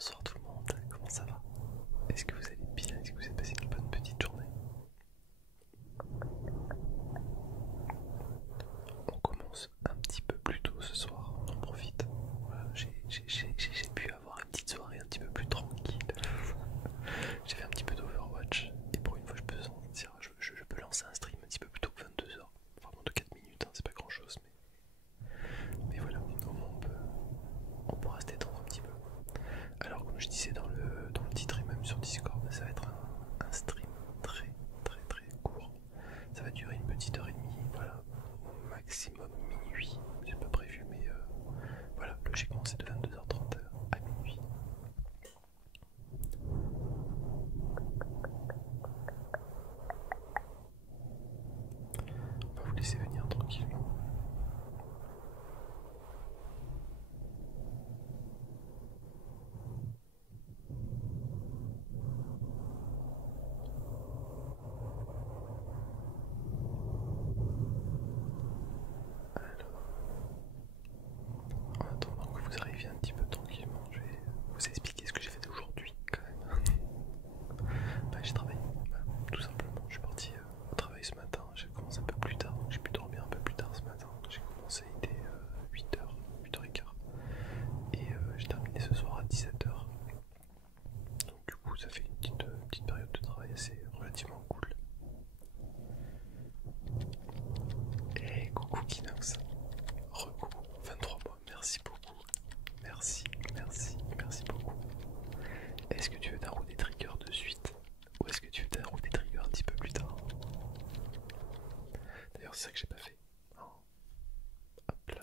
Bonsoir tout le monde, comment ça va? Est-ce que vous allez bien? Est-ce que vous avez passé une bonne petite journée? On commence un petit peu plus tôt ce soir, on en profite. Voilà, j'ai pu avoir une petite soirée un petit peu plus tranquille. J'ai fait un petit peu d'Overwatch et pour une fois je peux sentir, je peux lancer un stream un petit peu plus tôt que 22h. Vraiment de 4 minutes, hein, c'est pas grand chose mais voilà, au moins on pourra se détendre un petit peu. Alors comme je disais dans le titre et même sur Discord, ça va être un stream très très très court. Ça va durer une petite heure et demie, voilà, au maximum minuit. C'est pas prévu mais voilà, logiquement c'est de 22h30 à minuit. On va vous laisser venir tranquillement. Alors, en attendant que vous arriviez un petit peu tranquillement, je vais vous expliquer ce que j'ai fait aujourd'hui quand même. Bah, j'ai travaillé, voilà, tout simplement. Je suis parti au travail ce matin, j'ai commencé un peu plus tard, donc j'ai pu dormir un peu plus tard ce matin. J'ai commencé, il était 8h, 8h15 et j'ai terminé ce soir à 17h. Donc du coup ça fait une petite période de travail assez relativement cool. Et coucou Kinox, recoucou, 23 mois, merci beaucoup. Merci, merci, merci beaucoup. Est-ce que tu veux ta roue des triggers de suite ou est-ce que tu veux ta roue des triggers un petit peu plus tard? D'ailleurs c'est ça que j'ai pas fait. Oh. Hop là,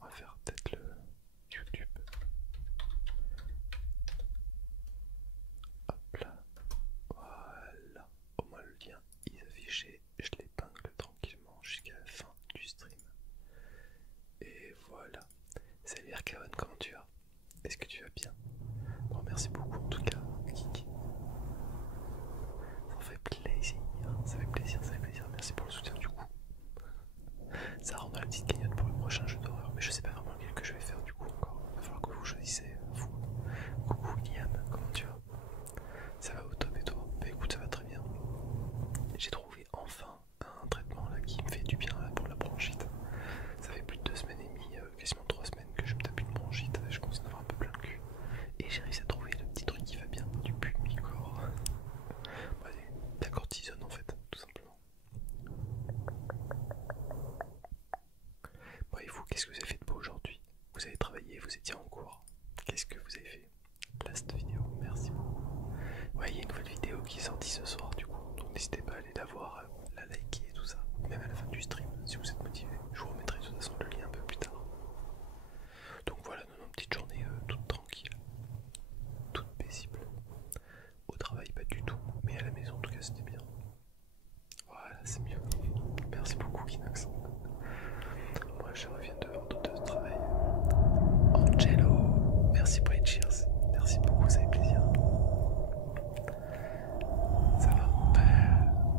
on va faire peut-être le YouTube. Hop là, voilà. Au moins le lien il est affiché, je l'épingle tranquillement jusqu'à la fin du stream. Et voilà. Salut Arkaon, comment tu vas? Est-ce que tu vas bien? Bon, merci beaucoup en tout cas, Kiki. Ça fait plaisir, ça fait plaisir, ça fait plaisir. Merci pour le soutien du coup. Ça rendra la petite cagnotte pour le prochain jeu d'horreur, mais je sais pas vraiment lequel que je vais faire du coup encore. Il va falloir que vous choisissez, vous. Coucou Liam, comment tu vas? Ça va au top et toi? Bah écoute, ça va très bien. J'ai trouvé enfin un traitement là qui me fait du bien là, pour la bronchite. Ça fait plus de 2 semaines et demie, quasiment 3 semaines que je me tape une bronchite. Je commence à en avoir un peu plein le cul. Et j'ai réussi à trouver le petit truc qui va bien, du pulmicor. Bah, de la cortisone en fait, tout simplement. Bon et vous, qu'est-ce que vous avez fait de beau aujourd'hui? Vous avez travaillé, vous étiez en cours. Qu'est-ce que vous avez fait? Last vidéo, merci beaucoup. Ouais, il y a une nouvelle vidéo qui est sortie ce soir du coup. Donc n'hésitez pas à aller la voir, la liker et tout ça. Même à la fin du stream, si vous êtes motivé. Je vous remettrai de toute façon le lien un peu plus tard. Donc voilà, notre petite journée toute tranquille, toute paisible. Au travail pas du tout, mais à la maison en tout cas c'était bien. Voilà, c'est mieux. Merci beaucoup Kinox. Moi je reviens de travail. Angelo, merci pour les cheers. Merci beaucoup, ça fait plaisir. Ça va?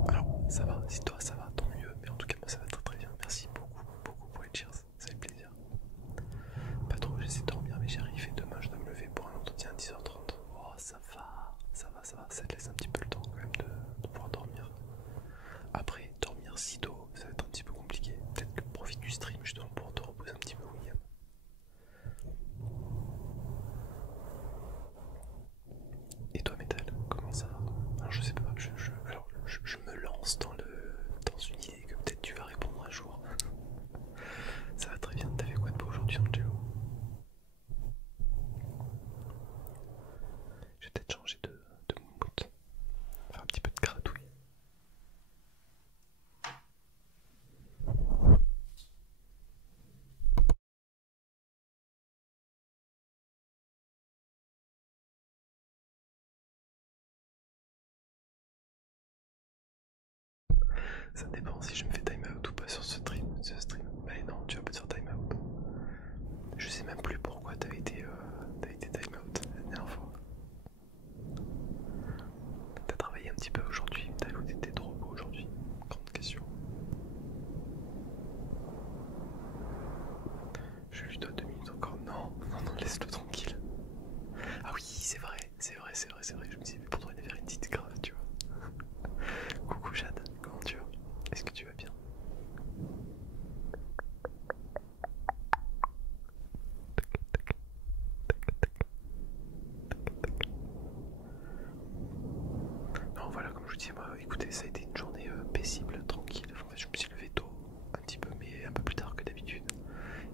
Alors ça va, si toi ça va, tant mieux. Mais en tout cas moi ça va très très bien. Merci beaucoup, beaucoup pour les cheers. Ça fait plaisir. Pas trop, j'essaie de dormir mais j'y arrive et demain je dois me lever pour un entretien à 10h30. Oh ça va, ça va, ça va. Ça te laisse un petit peu le temps quand même de pouvoir dormir. Après, dormir si tôt, ça va être un petit peu compliqué. Peut-être que profite du stream justement pour te reposer un petit peu, William. Et toi, Metal, comment ça va? Alors, je sais pas, je me lance dans une idée que peut-être tu vas répondre un jour. Ça va très bien, t'as fait quoi de beau aujourd'hui, Angelo? Je vais peut-être changer de mood, faire un petit peu de gratouille. Ça dépend si je me fais time out ou pas sur ce stream. Mais non, tu vas pas te faire time out. Je sais même plus pourquoi t'as été time out la dernière fois. T'as travaillé un petit peu aujourd'hui, t'as vu que t'étais trop beau aujourd'hui. Grande question. Je lui dois 2 minutes encore. Non, non, non, laisse-le tranquille. Ah oui, c'est écoutez, ça a été une journée paisible, tranquille. En fait, je me suis levé tôt, un petit peu, mais un peu plus tard que d'habitude.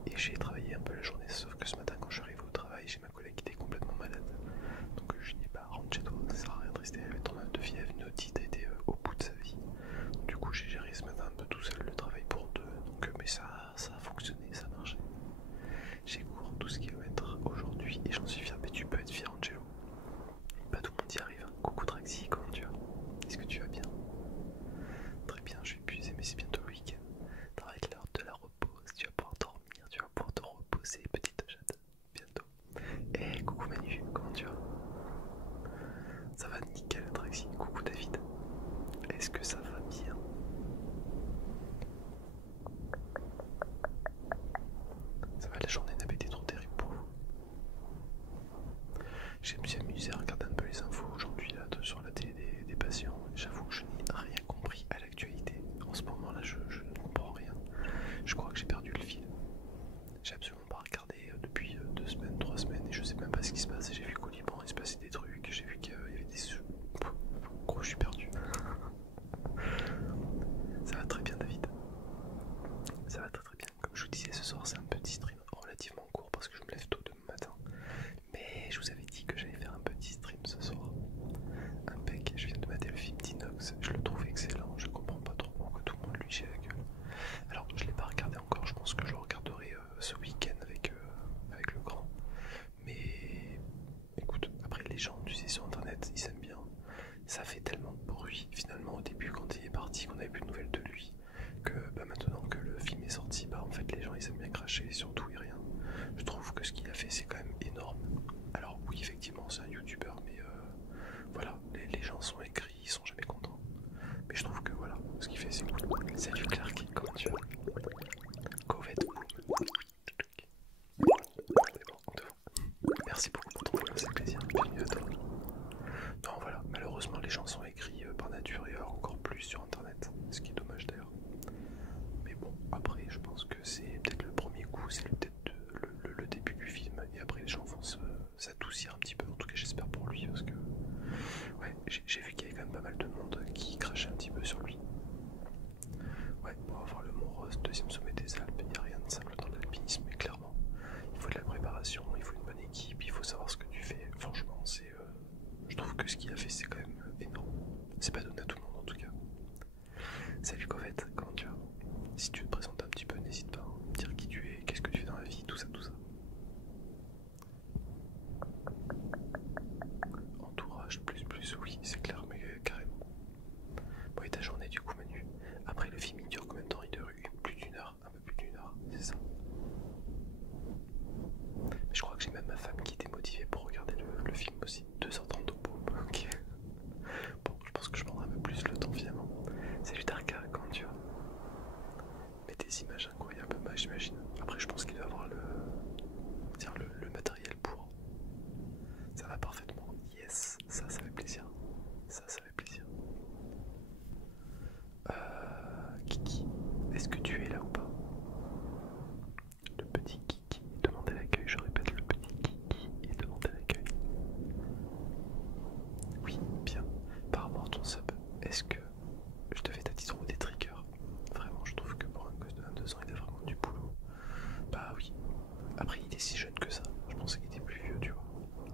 Et j'ai travaillé un peu la journée, sauf que ce matin, quand je suis arrivé au travail, j'ai ma collègue qui était complètement malade. Donc je lui ai dit, bah rentre chez toi, ça sert à rien de rester, elle avait 39 de fièvre, une otite, elle était au bout de sa vie. Du coup, j'ai géré ce matin un peu tout seul le travail pour deux, donc, mais ça a fonctionné, ça a marché. J'ai couru 12 km aujourd'hui et j'en suis fier, mais tu peux être fier, Angelo. Pas tout le monde y arrive. Hein. Coucou Traxy, comment tu vas? Est-ce que tu vas bien? Très bien, je suis épuisé, mais c'est bientôt le week-end. Ça va être l'heure de la repose, tu vas pouvoir dormir, tu vas pouvoir te reposer, petite Jade, bientôt. Eh, coucou Manu, comment tu vas? Ça va nickel, Traxy. Coucou David. Est-ce que ça va bien? Ça va, la journée n'a pas été trop terrible pour vous? Je me suis amusé à regarder un peu les infos aujourd'hui là sur la télé des patients. J'avoue que je n'ai rien compris à l'actualité. En ce moment là, je ne comprends rien. Je crois que j'ai perdu le fil. J'ai absolument pas regardé depuis 2 semaines, 3 semaines et je sais même pas ce qui se passe. J'ai vu qu'au Liban il se passait des trucs, j'ai vu qu'il y avait des... Gros, je suis perdu. Ça va très bien David. Ça va très très bien. Comme je vous disais, ce soir c'est un petit stream relativement court parce que je me lève tôt demain matin. Mais je vous avais dit que j'allais faire un petit stream ce soir. Impec, je viens de mater le film d'Inox, je le trouve excellent, je comprends pas trop pourquoi tout le monde lui chie la gueule. Alors je l'ai pas regardé encore, je pense que je le regarderai ce week-end avec le grand. Mais écoute, après les gens, tu sais, sur internet, ils aiment bien. Ça fait tellement de bruit finalement au début quand il est parti qu'on avait plus de nouvelles de lui. Que bah, maintenant que le film est sorti, bah en fait les gens ils aiment bien cracher sur tout et rien. Je trouve que ce qu'il a fait c'est quand même énorme. Alors oui effectivement c'est un youtubeur mais voilà, les gens sont écrits, ils sont jamais contents. Mais je trouve que voilà, ce qu'il fait c'est cool. Salut Clark, comment tu vas? Covet, merci beaucoup pour ton follow, c'est plaisir, bienvenue à toi. Non voilà, malheureusement les gens sont écrits par nature et encore plus sur internet, ce qui est dommage d'ailleurs. Mais bon, après je pense que c'est peut-être le premier coup, c'est peut-être le début du film et après les gens vont s'adoucir un petit peu, en tout cas j'espère pour lui parce que ouais, j'ai vu qu'il y avait quand même pas mal de monde qui crachait un petit peu sur lui. Ouais, pour avoir le Mont Rose, deuxième sommet des Alpes, il n'y a rien de simple dans l'alpinisme, mais clairement, il faut de la préparation, il faut une bonne équipe, il faut savoir ce que tu fais. Franchement, je trouve que ce qu'il a fait, c'est quand même énorme. C'est pas donné à tout le monde en tout cas. Salut Covette, comment tu vas? Si tu veux te présenter un petit peu, n'hésite pas à me dire qui tu es, qu'est-ce que tu fais dans la vie, tout ça, tout ça. Entourage, plus, oui, c'est clair, mais carrément. Bon, et ta journée du coup, Manu? Après, le film, il dure combien de temps? Il dure plus d'une heure, un peu plus d'une heure, c'est ça? Je crois que j'ai même ma femme qui était motivée pour regarder le film aussi. 2h30 de beau. Ok. Bon, je pense que je prendrai un peu plus le temps finalement. Salut Darka, comment tu vas? Mais des images incroyables, bah, j'imagine. Après, je pense qu'il va avoir le matériel pour. Ça va parfaitement. Yes, ça fait plaisir. Ça fait plaisir. Kiki, est-ce que tu es là ou pas? Le petit Kiki, demandez l'accueil, je répète, le petit Kiki et demandez l'accueil. Oui, bien. Par rapport à ton sub, est-ce que je devais t'attirer des triggers? Vraiment, je trouve que pour un gosse de 22 ans, il a vraiment du boulot. Bah oui. Après, il est si jeune que ça. Je pensais qu'il était plus vieux, tu vois.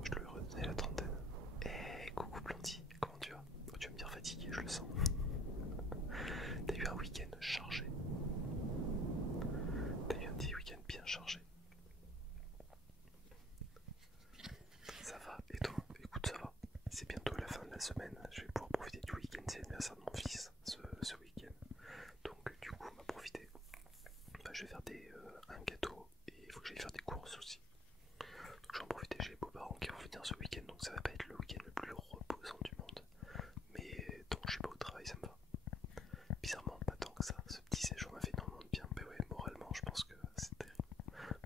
Je lui redonnais la trentaine. Eh, coucou Blondie, comment tu vas? Oh, tu vas me dire fatigué, je le sens. T'as eu un week-end chargé. T'as eu un petit week-end bien chargé. Ça va, et toi? Écoute, ça va. C'est bientôt la fin de la semaine. Je vais pouvoir profiter du week-end. C'est l'anniversaire de mon fils ce week-end. Donc, du coup, on va profiter. Bah, je vais faire un gâteau et il faut que j'aille faire des courses aussi. Donc, je vais en profiter. J'ai les beaux-parents qui vont venir ce week-end. Donc, ça va pas être le week-end le plus reposant du monde. Mais tant que je suis pas au travail, ça me va. Bizarrement, pas tant que ça. Ce petit séjour m'a fait énormément de bien. Mais ouais, moralement, je pense que c'est terrible.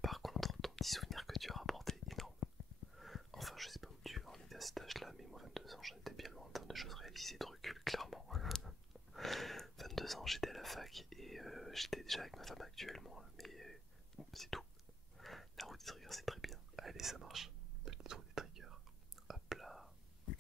Par contre, ton petit souvenir que tu as rapporté, énorme. Enfin, je sais pas où tu en étais à cet âge-là, mais moi, 22 ans, j'en étais bien loin en termes de choses réalisées, de recul, clairement. 22 ans, j'étais à la fac et j'étais déjà avec ma femme actuellement, là, mais c'est tout. La roue des triggers, c'est très bien. Allez, ça marche. Petite roue des triggers. Hop là. Mais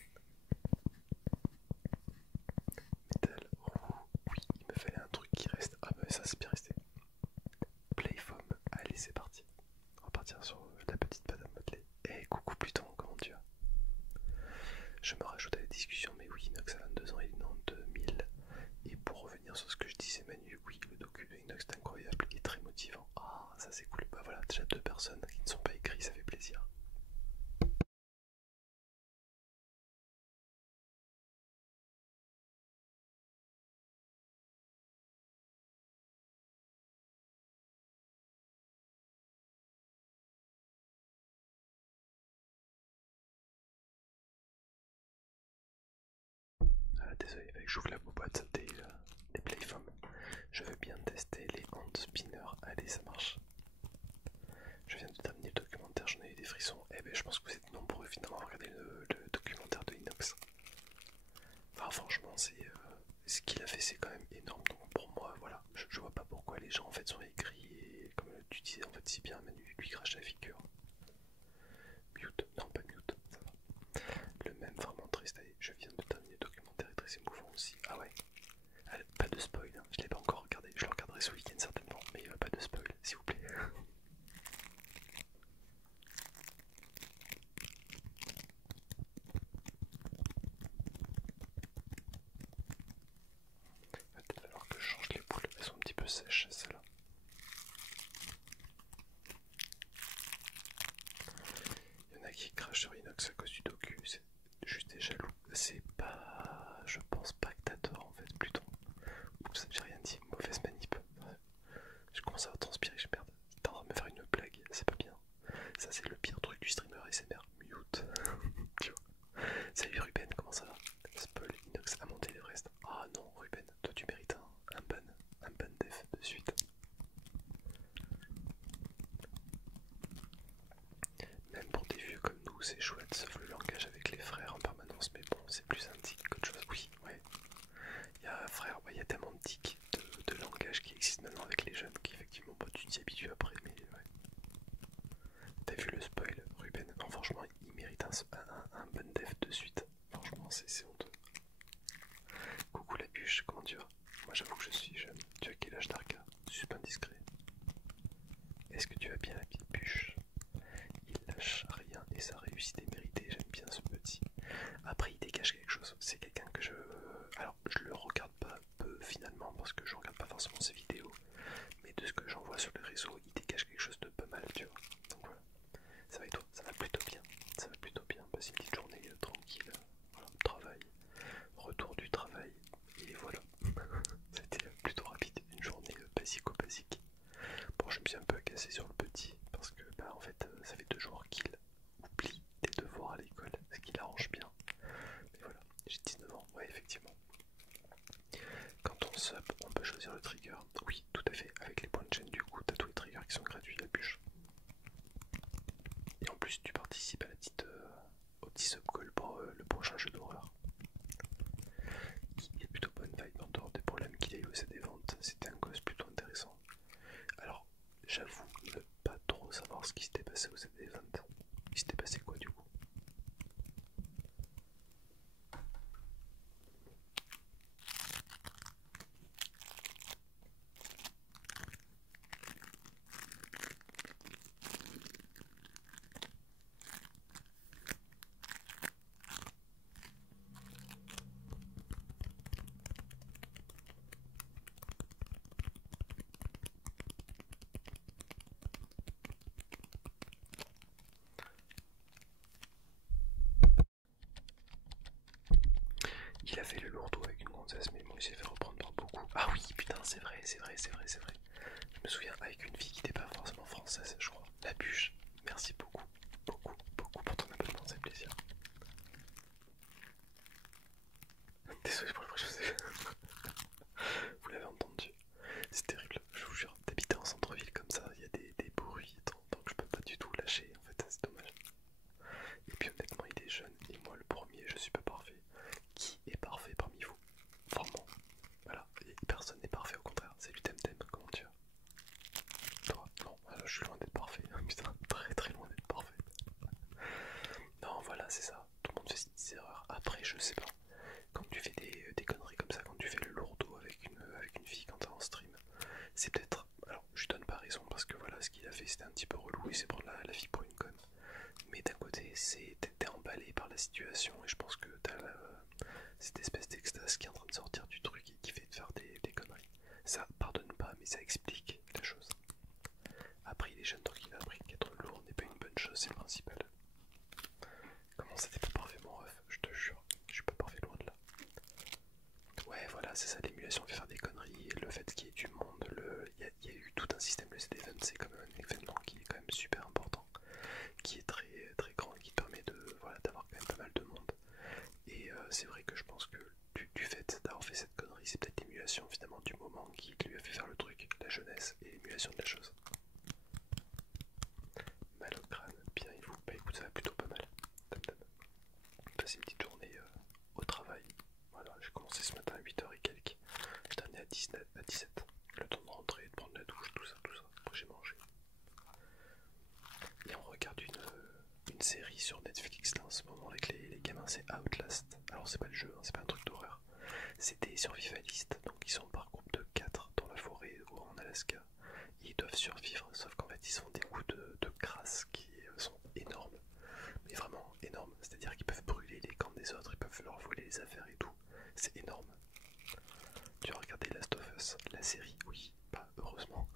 déjà 2 personnes qui ne sont pas écrites, ça fait plaisir. Désolé, il fallait que j'ouvre la boîte des Playfoam. Je veux bien tester les hand spinners. Allez, ça marche. Je viens de terminer le documentaire, j'en ai eu des frissons. Eh ben, je pense que vous êtes nombreux finalement à regarder le documentaire de Inox. Enfin, franchement, ce qu'il a fait, c'est quand même énorme. Donc, pour moi, voilà, je vois pas pourquoi les gens en fait sont aigris. Et comme tu disais, en fait, si bien Manu lui crache la figure. Mute, non, pas mute, ça va. Le même, vraiment triste. Allez, je viens de terminer le documentaire et très émouvant aussi. Ah ouais, allez, pas de spoil, hein. Je l'ai pas encore regardé. Je le regarderai ce week-end certainement, mais pas de spoil, s'il vous plaît. Il va peut-être falloir que je change les boules, elles sont un petit peu sèches celles-là. Il y en a qui crachent sur Inox à cause du docu, c'est juste des jaloux. C'est pas. Je pense pas que t'as tort en fait, plutôt. Oups, j'ai rien dit, mauvaise manip. Je commence à transpirer, je merde. Il est en train de me faire une blague, c'est pas bien. Ça, c'est le pire truc du streamer SMR. Mute. Tu vois. Salut Ruben, comment ça va? Spoil Inox a monté l'Everest. Ah non, Ruben, toi tu mérites un ban def de suite. Même pour des vieux comme nous, c'est chouette, sauf le langage avec les frères en permanence, mais bon, c'est plus un tic qu'autre chose. Oui, ouais. Il y a frère, ouais, il y a tellement de tics de langage qui existent maintenant avec les jeunes qu'effectivement, bah, tu t'y habitues après, mais ouais. T'as vu le spoil, Ruben? Non, franchement, il mérite un bon def de suite. Franchement, c'est honteux. Coucou la bûche, comment tu vas? Moi, j'avoue que je suis jeune. Tu as quel âge, Darka? Super indiscret. Est-ce que tu vas bien, la petite bûche? Il lâche rien et sa réussite est méritée. J'aime bien ce petit. Après, il dégage quelque chose. C'est quelqu'un que je. Alors, je le regarde pas peu finalement parce que je regarde pas forcément ses vidéos. Mais de ce que j'en vois sur les réseaux, il dégage quelque chose de pas mal, tu vois. Donc voilà. Ça va et toi? Ça va plutôt bien. Ça va plutôt bien. Passer une petite journée tranquille. Voilà, travail. Retour du travail. Et voilà. C'était plutôt rapide. Une journée basico-basique. Bon, je me suis un peu agacé sur le petit parce que, bah, en fait, ça fait 2 jours qu'il oublie des devoirs à l'école, ce qui l'arrange bien. Mais voilà, j'ai 19 ans, ouais, effectivement. Quand on sub, on peut choisir le trigger. Oui, tout à fait. Avec les points de chaîne, du coup, t'as tous les triggers qui sont gratuits, la bûche. Et en plus, tu participes à la petite, au petit sub call pour le prochain jeu d'horreur. Il est plutôt bonne vibe en dehors des problèmes qu'il a eu au CD ventes. C'était un gosse plutôt intéressant. Alors, j'avoue ne pas trop savoir ce qui s'était passé aux CD ventes. Il s'était passé quoi du coup? Il a fait le lourdeau avec une gonzesse, mais moi il s'est fait reprendre par beaucoup. Ah oui, putain, c'est vrai, c'est vrai, c'est vrai, c'est vrai. Je me souviens avec une fille qui n'était pas forcément française, je crois. La bûche, merci beaucoup, beaucoup, beaucoup pour ton abonnement, c'est plaisir. Désolé pour le bruit, je sais. Vous l'avez entendu, c'est terrible, je vous jure. D'habiter en centre-ville comme ça, il y a des bruits, donc je peux pas du tout lâcher, en fait, c'est dommage. Et puis honnêtement, il est jeune, et moi le premier, je suis pas parfait. Qui est parfait parmi vous? Vraiment, voilà, personne n'est parfait, au contraire. Salut Temtem, comment tu vas? Toi? Non, je suis loin d'être parfait, putain, très très loin d'être parfait. Non, voilà, c'est ça, tout le monde fait des erreurs. Après, je sais pas, quand tu fais des conneries comme ça, quand tu fais le lourdeau avec une fille quand t'es en stream, c'est peut-être. Alors, je lui donne pas raison parce que voilà, ce qu'il a fait c'était un petit peu relou et c'est prendre la fille pour une conne. Mais d'un côté, t'es emballé par la situation et je pense que t'as cette espèce d'extase qui est en train de sortir du truc et qui fait de faire des conneries. Ça pardonne pas, mais ça explique la chose. Après, il est jeune donc il a appris chose, c'est le principal. Comment ça t'es pas parfait mon ref, je te jure, je suis pas parfait loin de là. Ouais voilà c'est ça, l'émulation fait faire des conneries, le fait qu'il y ait du monde, il y a eu tout un système, le CD-Event c'est quand même un événement qui est quand même super important, qui est très très grand et qui permet de voilà, d'avoir quand même pas mal de monde. Et c'est vrai que je pense que du fait d'avoir fait cette connerie, c'est peut-être l'émulation finalement du moment qui lui a fait faire le truc, la jeunesse et l'émulation de la chose. Mal au crâne, bien et vous, bah écoute ça va plutôt pas mal. Passer une petite journée au travail. Voilà, j'ai commencé ce matin à 8h et quelques. Je terminé à 17. Le temps de rentrer, de prendre la douche, tout ça, tout ça. Après j'ai mangé. Et on regarde une série sur Netflix là en ce moment avec les gamins, c'est Outlast. Alors c'est pas le jeu, hein, c'est pas un truc d'horreur. C'est des survivalistes, donc ils sont par groupe de 4 dans la forêt ou en Alaska. Et ils doivent survivre, sauf qu'en fait ils se font des coups de crasse qui sont énormes. Mais vraiment énormes, c'est-à-dire qu'ils peuvent brûler les camps des autres, ils peuvent leur voler les affaires et tout. C'est énorme. Tu as regardé Last of Us, la série? Oui, pas heureusement.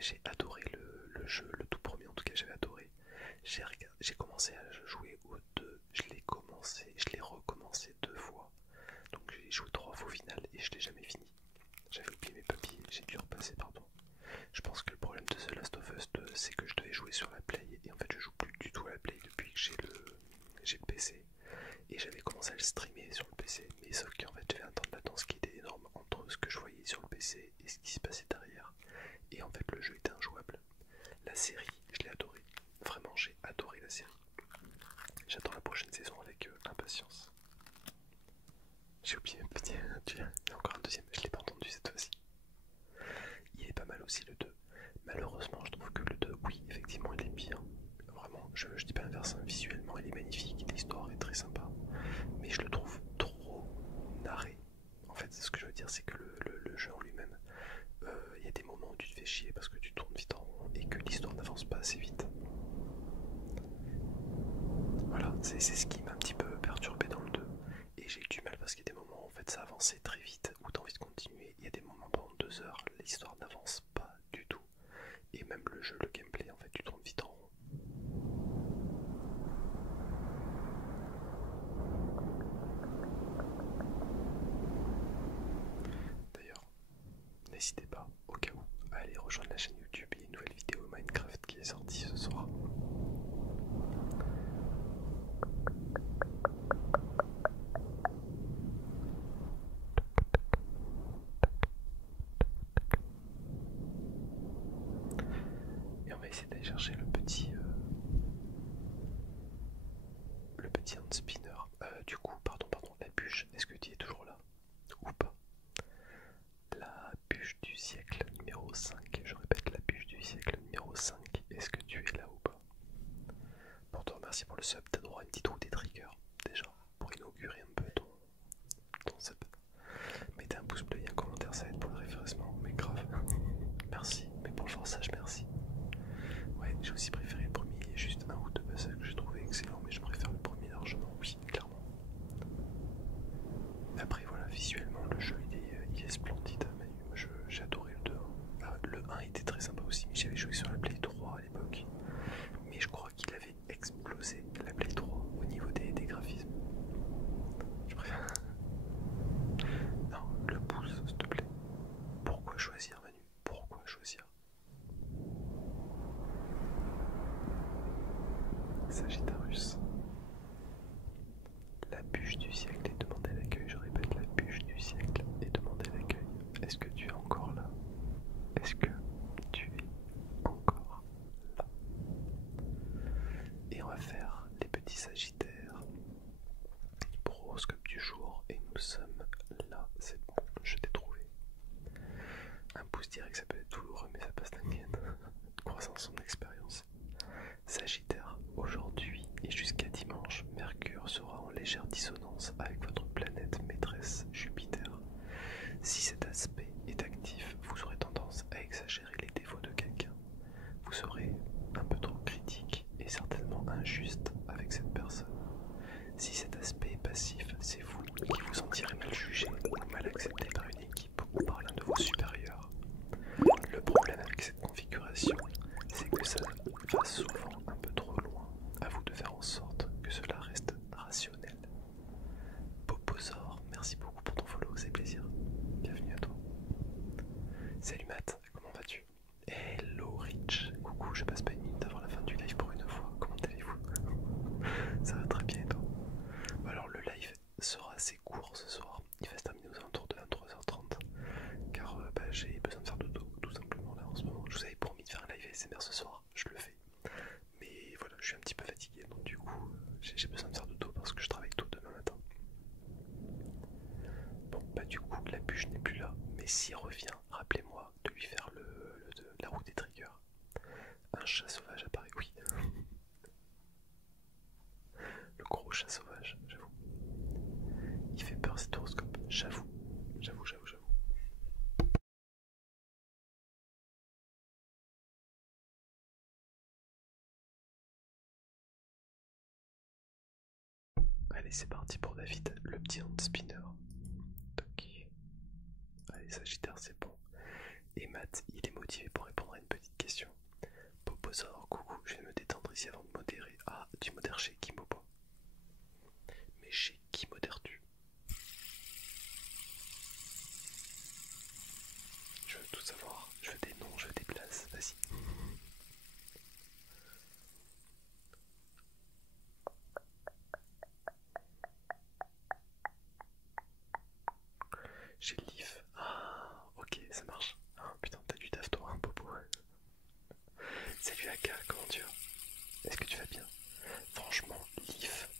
J'ai adoré le jeu, le tout premier en tout cas j'avais adoré. J'ai commencé à jouer au 2, je l'ai recommencé 2 fois. Donc j'ai joué 3 fois au final et je l'ai jamais fini. J'avais oublié mes papiers, j'ai dû repasser pardon. Je pense que le problème de The Last of Us 2 c'est que je devais jouer sur la Play et en fait je joue plus du tout à la Play depuis que j'ai le PC. Et j'avais commencé à le streamer sur le PC, mais sauf qu'en fait j'avais un temps de latence qui était énorme entre ce que je voyais sur le PC et ce qui se passait derrière. Et en fait le jeu était injouable. La série, je l'ai adorée. Vraiment j'ai adoré la série. J'attends la prochaine saison avec impatience. J'ai oublié un petit... Il y a encore un deuxième, je l'ai pas entendu cette fois-ci. Il est pas mal aussi le 2. Malheureusement je trouve que le 2, oui effectivement il est bien. Vraiment, je dis pas l'inverse, hein. Visuellement il est magnifique, l'histoire est très sympa. Mais je le trouve trop narré. En fait ce que je veux dire c'est que le jeu en lui-même, il y a des moments où tu te fais chier parce que tu tournes vite en rond et que l'histoire n'avance pas assez vite. Voilà, c'est ce qui m'a un petit peu perturbé dans le 2. Et j'ai eu du mal parce qu'il y a des moments où en fait ça avançait très vite, où t'as envie de continuer. Il y a des moments pendant 2 heures, l'histoire n'avance pas du tout. Et même le jeu, le gameplay, en fait tu tournes vite en rond. D'ailleurs, n'hésitez pas, au cas où, à aller rejoindre la chaîne YouTube. Il y a une nouvelle vidéo Minecraft qui est sortie ce soir. Et on va essayer d'aller chercher le petit hand spinner. Du coup, pardon, la bûche, est-ce que tu es toujours là ou pas? La bûche du siècle numéro 5, je répète, la bûche du siècle numéro 5, est-ce que tu es là ou pas? Pour te remercier pour le sub, t'as droit à une petite roue des triggers, déjà, pour inaugurer un peu ton sub. Mettez un pouce bleu et un commentaire, ça aide pour le référencement, mais grave. Merci, mais pour le forçage, merci. Ouais, j'ai aussi préféré le premier, il y a juste un ou deux passages que j'ai trouvé excellent, mais je préfère le premier largement, oui, clairement. Après voilà, visuellement le jeu il est splendide, j'ai adoré le 2. Le 1 était très sympa aussi, mais j'avais joué sur la Play 3 à l'époque. Mais je crois qu'il avait explosé la Play 3 au niveau des graphismes. Je préfère... Non, le pouce s'il te plaît. Pourquoi choisir Manu? Pourquoi choisir? Sagittarius. La bûche du siècle et demander l'accueil, je répète, la bûche du siècle et demander l'accueil. Est-ce que tu es encore là? Est-ce que tu es encore là? Et on va faire les petits sagittaires pour horoscope du jour et nous sommes là, c'est bon, je t'ai trouvé. Un pouce direct ça peut être douloureux mais ça passe t'inquiète, croissant son expérience. Sagittaire, aujourd'hui et jusqu'à dimanche, Mercure sera en légère dissonance avec votre Allez, c'est parti pour David, le petit hand spinner. Toc. Allez, Sagittaire, c'est bon. Et Matt, il est motivé pour répondre à une petite question. Poposaur, coucou, je vais me détendre ici avant de modérer. Ah, tu modères chez qui, Mopo? Mais chez qui modères-tu? Je veux tout savoir, je veux des noms, je veux des places, vas-y. J'ai le Leaf. Ah, ok, ça marche. Ah, putain, t'as du taf toi, hein, Popo. Salut Aka, comment tu vas? Est-ce que tu vas bien? Franchement, Leaf,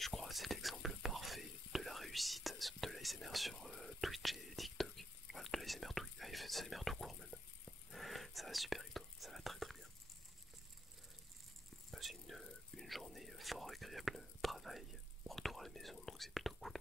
je crois que c'est l'exemple parfait de la réussite de l'ASMR sur Twitch et TikTok. Voilà, de l'ASMR tout court même. Ça va super avec toi, ça va très très bien. Passe une journée fort agréable, travail, retour à la maison, donc c'est plutôt cool.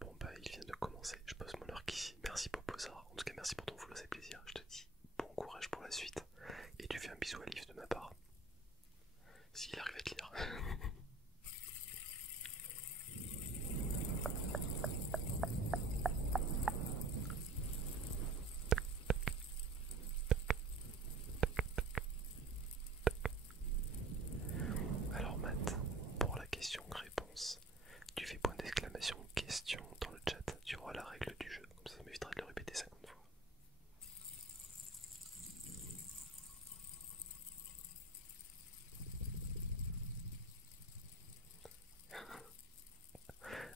Bon bah il vient de commencer, je pose mon arc ici. Merci Poposar, en tout cas merci pour ton follow, c'est plaisir. Je te dis bon courage pour la suite. Et tu fais un bisou à Liv de ma part. S'il arrive à te lire. Alors Matt, pour la question-réponse, tu fais point d'exclamation question dans le chat, tu auras la règle du jeu, comme ça m'évitera de le répéter 50 fois.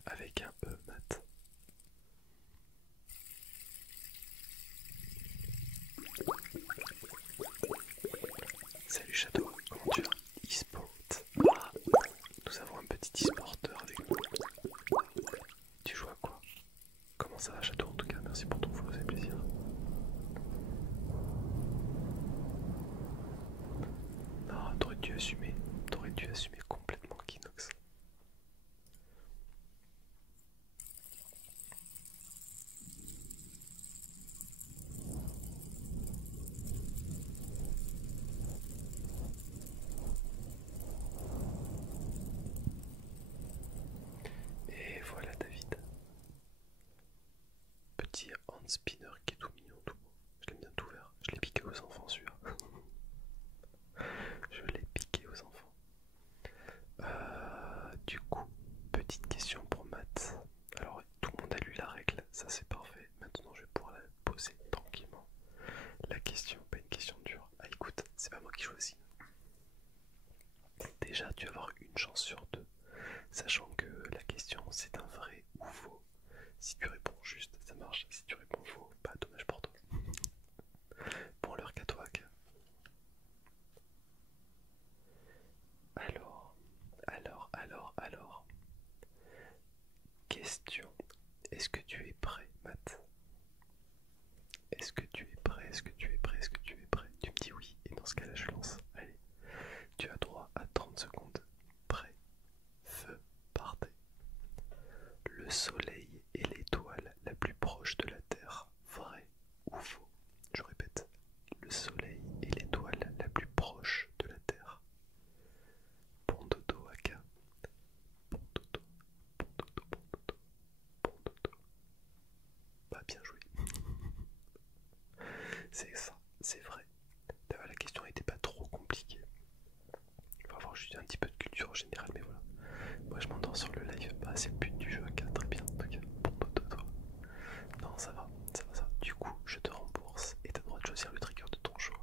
Avec un E, Matt. Salut Shadow, comment tu vas? E-sport. Ah, nous avons un petit e-sporteur avec nous. Tu joues à quoi? Comment ça va Shadow? En tout cas, merci pour ton follow, c'est plaisir. Non, t'aurais dû assumer complètement Kinox. Et voilà David. Petit hand spinner qui est tout mignon, tout beau. Je l'aime bien tout vert. Je l'ai piqué aux enfants celui-là. Je l'ai piqué aux enfants. Du coup, petite question pour Matt. Alors, tout le monde a lu la règle, ça c'est parfait. Maintenant, je vais pouvoir la poser tranquillement. La question, pas une question dure. Ah, écoute, c'est pas moi qui choisis. Déjà, tu vas avoir une chance sur deux, sachant que la question c'est un vrai ou faux. Si tu réponds juste, ça marche. Si tu réponds faux, bah dommage pour toi. Bon, l'heure qu'à toi, Aka. Alors. Question. Est-ce que tu es prêt, Matt? Est-ce que tu es prêt? Est-ce que tu es prêt? Est-ce que tu es prêt? Tu me dis oui, et dans ce cas-là, je lance. Allez, tu as droit à 30 secondes. Prêt, feu, partez. Le soleil est l'étoile la plus proche de la Terre. Vrai ou faux? Je répète, le soleil est l'étoile la plus proche de la Terre. Bon dodo, Aka. Bon dodo, bon dodo, bon dodo, bon dodo. Bah bien joué. C'est ça, c'est vrai. La question n'était pas trop compliquée. Il faut avoir juste un petit peu de culture générale, mais voilà. Moi je m'endors sur le live, bah c'est le but du jeu, Aka, très bien. Donc, bon dodo, toi. Non, ça va, ça va, ça va. Du coup, je te rembourse et t'as le droit de choisir le trigger de ton choix.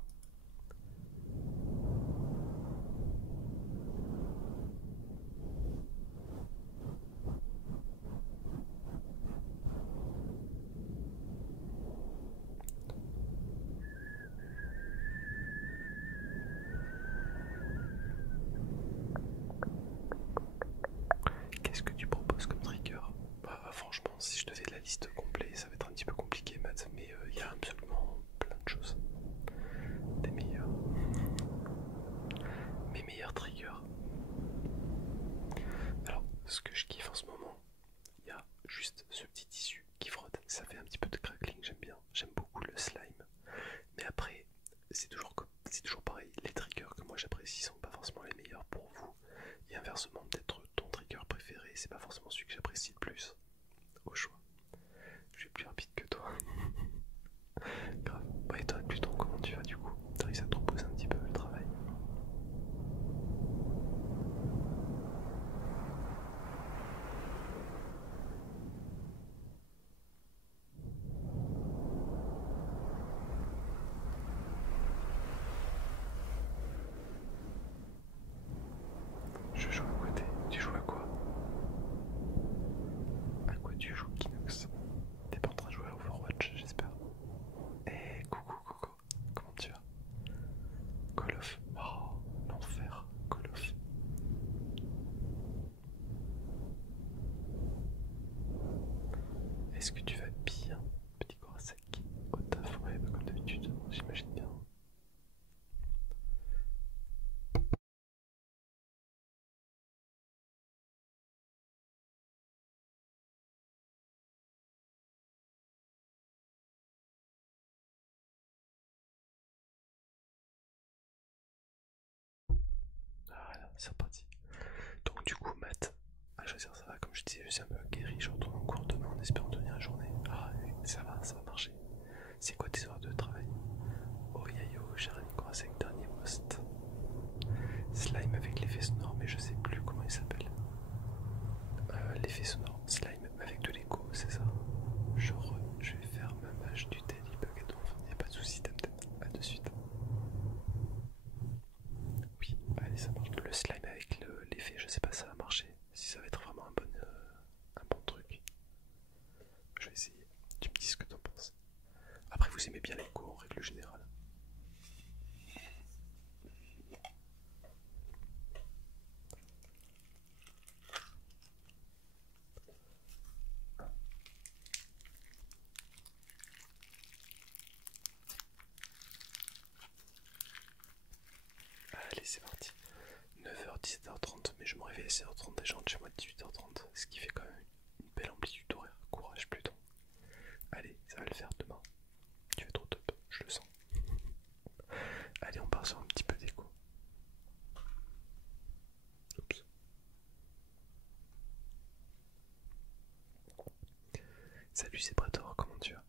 Qu'est-ce que tu proposes comme trigger? Bah franchement, si je te fais la liste complète, ça va être un petit peu compliqué, Matt, mais il y a absolument plein de choses. Des meilleurs. Mes meilleurs triggers. Alors, ce que je kiffe en ce moment, il y a juste ce petit tissu qui frotte. Ça fait un petit peu de crackling, j'aime bien. J'aime beaucoup le slime. Mais après, c'est toujours pareil. Les triggers que moi j'apprécie sont pas forcément les meilleurs pour vous. Et inversement, peut-être ton trigger préféré, c'est pas forcément celui que j'apprécie le plus. Au choix. Je suis plus rapide que toi. Grave. Bah et toi, Pluton, comment tu vas du coup? T'as réussi à te reposer un petit peu le travail? Je joue à côté. Tu joues à quoi? À quoi tu joues, Kinox? T'es pas en train de jouer à Overwatch, j'espère. Eh, coucou, coucou. Comment tu vas? Call of. Oh, l'enfer. Call of. Est-ce que tu vas bien, petit corps sec? Au taf, ouais, bah comme d'habitude, j'imagine bien. Voilà, c'est reparti. Donc du coup, maths, à choisir ça va, comme je disais, je suis un peu guéri, je retourne en cours demain en espérant tenir la journée. Ah oui, ça va marcher. C'est quoi tes heures de travail? Oh yayo, cher ami Korasek, dernier post. Slime avec l'effet sonore, mais je sais plus comment il s'appelle. L'effet sonore, slime avec de l'écho, c'est ça? Je vais faire ma mage du daily bug à donf, y'a pas de soucis, Temtem, à de suite. Oui, allez, ça marche. Le slime avec l'effet, je sais pas si ça va marcher, si ça va être vraiment un bon truc. Je vais essayer. Tu me dis ce que t'en penses. Après, vous aimez bien l'écho en règle générale. Allez, c'est parti. 9h, 17h30, mais je me réveille à 16h30 et je rentre chez moi à 18h30, ce qui fait quand même une belle amplitude horaire. Courage, Pluton. Allez, ça va le faire demain. Tu vas être au top, je le sens. Allez, on part sur un petit peu d'écho. Oups. Salut, c'est Prator, comment tu vas?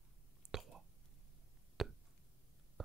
3, 2, 1.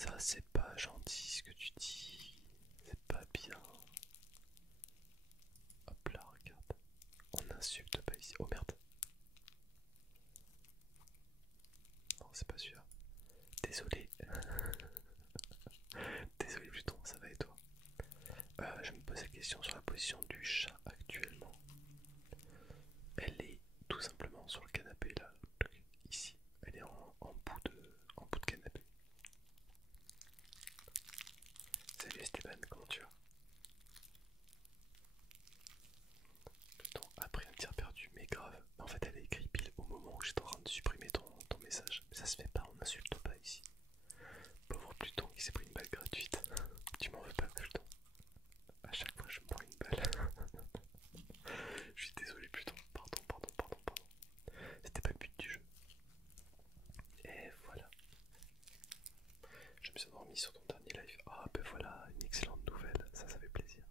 Ça c'est pas gentil ce que tu dis. C'est pas bien. Hop là, regarde. On n'insulte pas ici. Oh merde. Non, c'est pas celui-là. Désolé. Désolé Pluton, ça va et toi? Je me pose la question sur la position du chat actuellement. Elle est tout simplement sur le canapé là, ici. Elle est en bout de canapé. Salut Esteban, comment tu vas? Pluton a pris un tir perdu, mais grave. En fait, elle a écrit pile au moment où j'étais en train de supprimer ton message. Mais ça se fait pas, on n'insulte pas ici. Pauvre Pluton qui s'est pris une balle gratuite. Tu m'en veux pas, Pluton? À chaque fois, je me prends une balle. Je suis désolé, Pluton. Pardon. C'était pas le but du jeu. Et voilà. Je me suis endormi sur ton dernier live. Ah, ben voilà, une excellente nouvelle. Ça fait plaisir.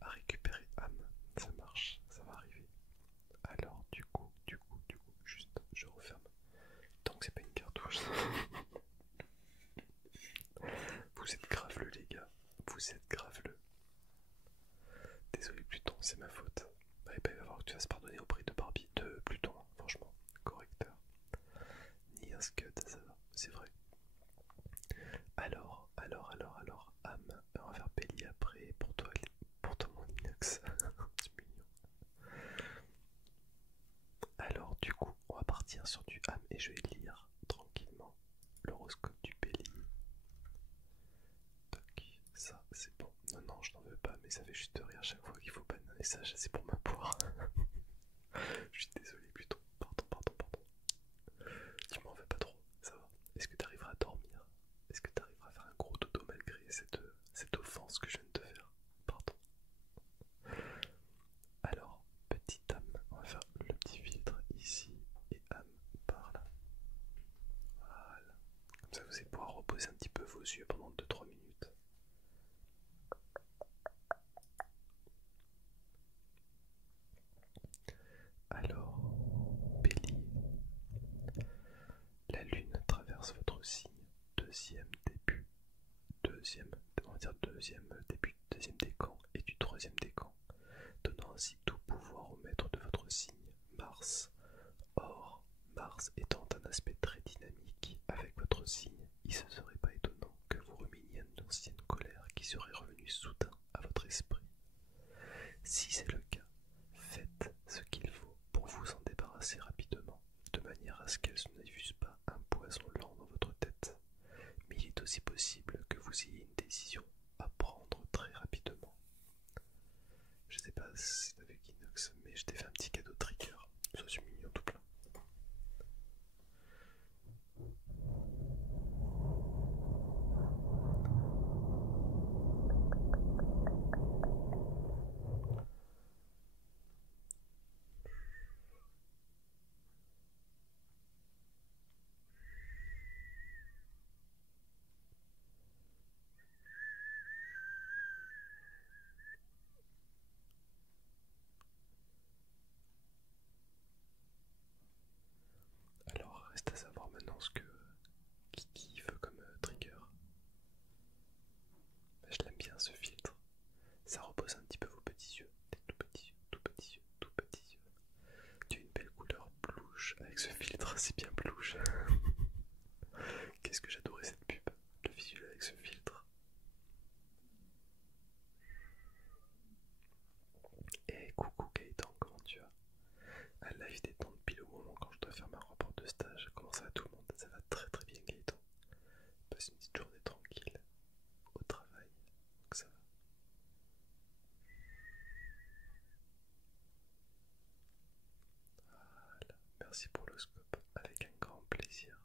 À récupérer âme. Ça marche, ça va arriver. Alors, du coup, juste, je referme. Tant que c'est pas une cartouche. Vous êtes graveleux, les gars. Vous êtes graveleux. Désolé, Pluton, c'est ma faute. Bah, il va falloir que tu fasses pardonner auprès de Barbie, de Pluton, franchement. Correcteur. Ni un scud, ça va, c'est vrai. Alors, âme, on va faire Belly après pour toi mon inox. C'est mignon. Alors, du coup, on va partir sur du âme et je vais lire tranquillement l'horoscope du Belly. Toc, ça c'est bon. Non, je n'en veux pas, mais ça fait juste rire chaque fois qu'il faut pas un message, c'est pour ma poire. Je suis désolé, plutôt. Pardon. Tu m'en veux pas trop, ça va. Est-ce que tu arriveras à dormir? Est-ce que tu arriveras à faire un gros dodo malgré cette offense que je viens de te faire? Pardon. Alors, petite âme, on va faire le petit filtre ici et âme par là. Voilà. Comme ça, vous allez pouvoir reposer un petit peu vos yeux pendant 2-3 minutes. Alors, Bélier, la lune traverse votre signe, on va dire deuxième début, deuxième décan et du troisième décan, donnant ainsi tout pouvoir au maître de votre signe, Mars. Or, Mars étant un aspect très dynamique avec votre signe, il ne serait pas étonnant que vous ruminiez une ancienne colère qui serait revenue soudain à votre esprit. Si c'est le cas, faites ce qu'il faut pour vous en débarrasser rapidement, de manière à ce qu'elle ne diffuse pas un poison lent dans votre tête. Mais il est aussi possible que vous ayez une décision à prendre très rapidement. Je sais pas si c'est avec Inox, mais je t'ai fait un petit cadeau trigger. Ça c'est mignon tout plein. Alors reste à savoir maintenant ce que qui veut comme trigger. Je l'aime bien ce filtre. Ça repose un petit peu vos petits yeux. Des tout petits yeux. Tu as une belle couleur blouche avec ce filtre, c'est bien blouche. Qu'est-ce que j'adorais cette pub, le visuel avec ce filtre. Et coucou Gaëtan, comment tu vas? Un live détente pile au moment quand je dois faire ma rapport de stage. Comment ça va tout le monde? Ça va très bien Gaëtan. Passe une petite journée tranquille au travail, donc ça va. Voilà, merci pour le scope, avec un grand plaisir.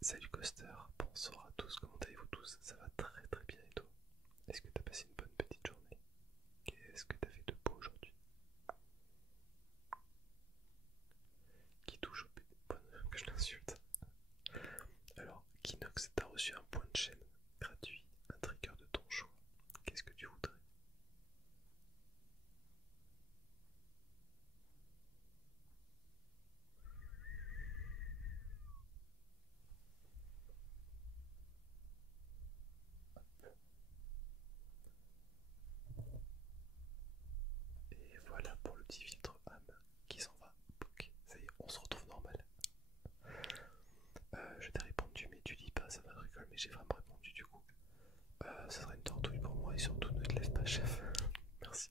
Salut Coster, bonsoir à tous, comment allez-vous tous? Ça va très bien et toi? Est-ce que t'as passé une bonne petite journée? Qu'est-ce que t'as fait de beau aujourd'hui? Qui touche au point que je l'insulte? Alors, Kinox, t'as reçu un point de chaîne gratuit, un trigger de ton choix. Qu'est-ce que tu voudrais? mais j'ai vraiment répondu du coup. Ça serait une tortouille pour moi et surtout ne te lève pas chef. Merci.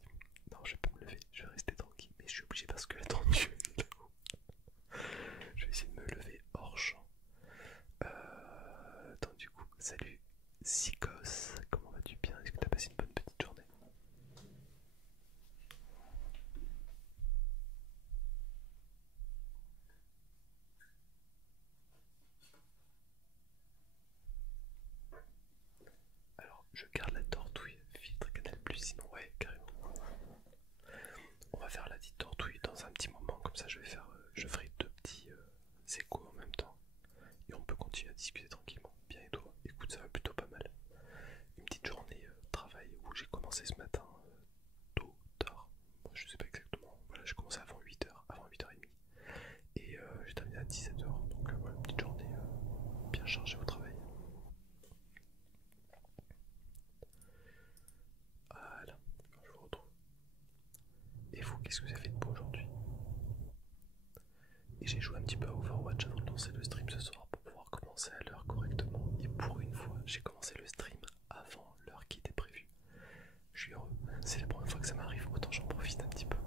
Non, je vais pas me lever, je vais rester tranquille, mais je suis obligé parce que la tortue est là-haut. Je vais essayer de me lever hors champ. Attends, du coup, salut Sikos, comment vas-tu bien? Est-ce que tu as passé une bonne petite journée? Alors, je garde la tortouille, filtre Canal+, sinon ouais, carrément. On va faire la petite tortouille dans un petit moment, comme ça je ferai deux petits échos en même temps. Et on peut continuer à discuter tranquillement. Bien et toi? Écoute, ça va plutôt pas mal. Une petite journée travail où j'ai commencé ce matin tôt, tard. Moi, je sais pas exactement. Voilà, j'ai commencé avant 8h, avant 8h30. Et j'ai terminé à 17h. Donc voilà, une petite journée bien chargée au travail. Voilà, je vous retrouve. Et vous, qu'est-ce que vous avez fait de beau aujourd'hui? Et j'ai joué un petit peu à Overwatch avant de lancer le stream ce soir pour pouvoir commencer à l'heure correctement. Et pour une fois, j'ai commencé le stream avant l'heure qui était prévue. Je suis heureux, c'est la première fois que ça m'arrive, autant j'en profite un petit peu.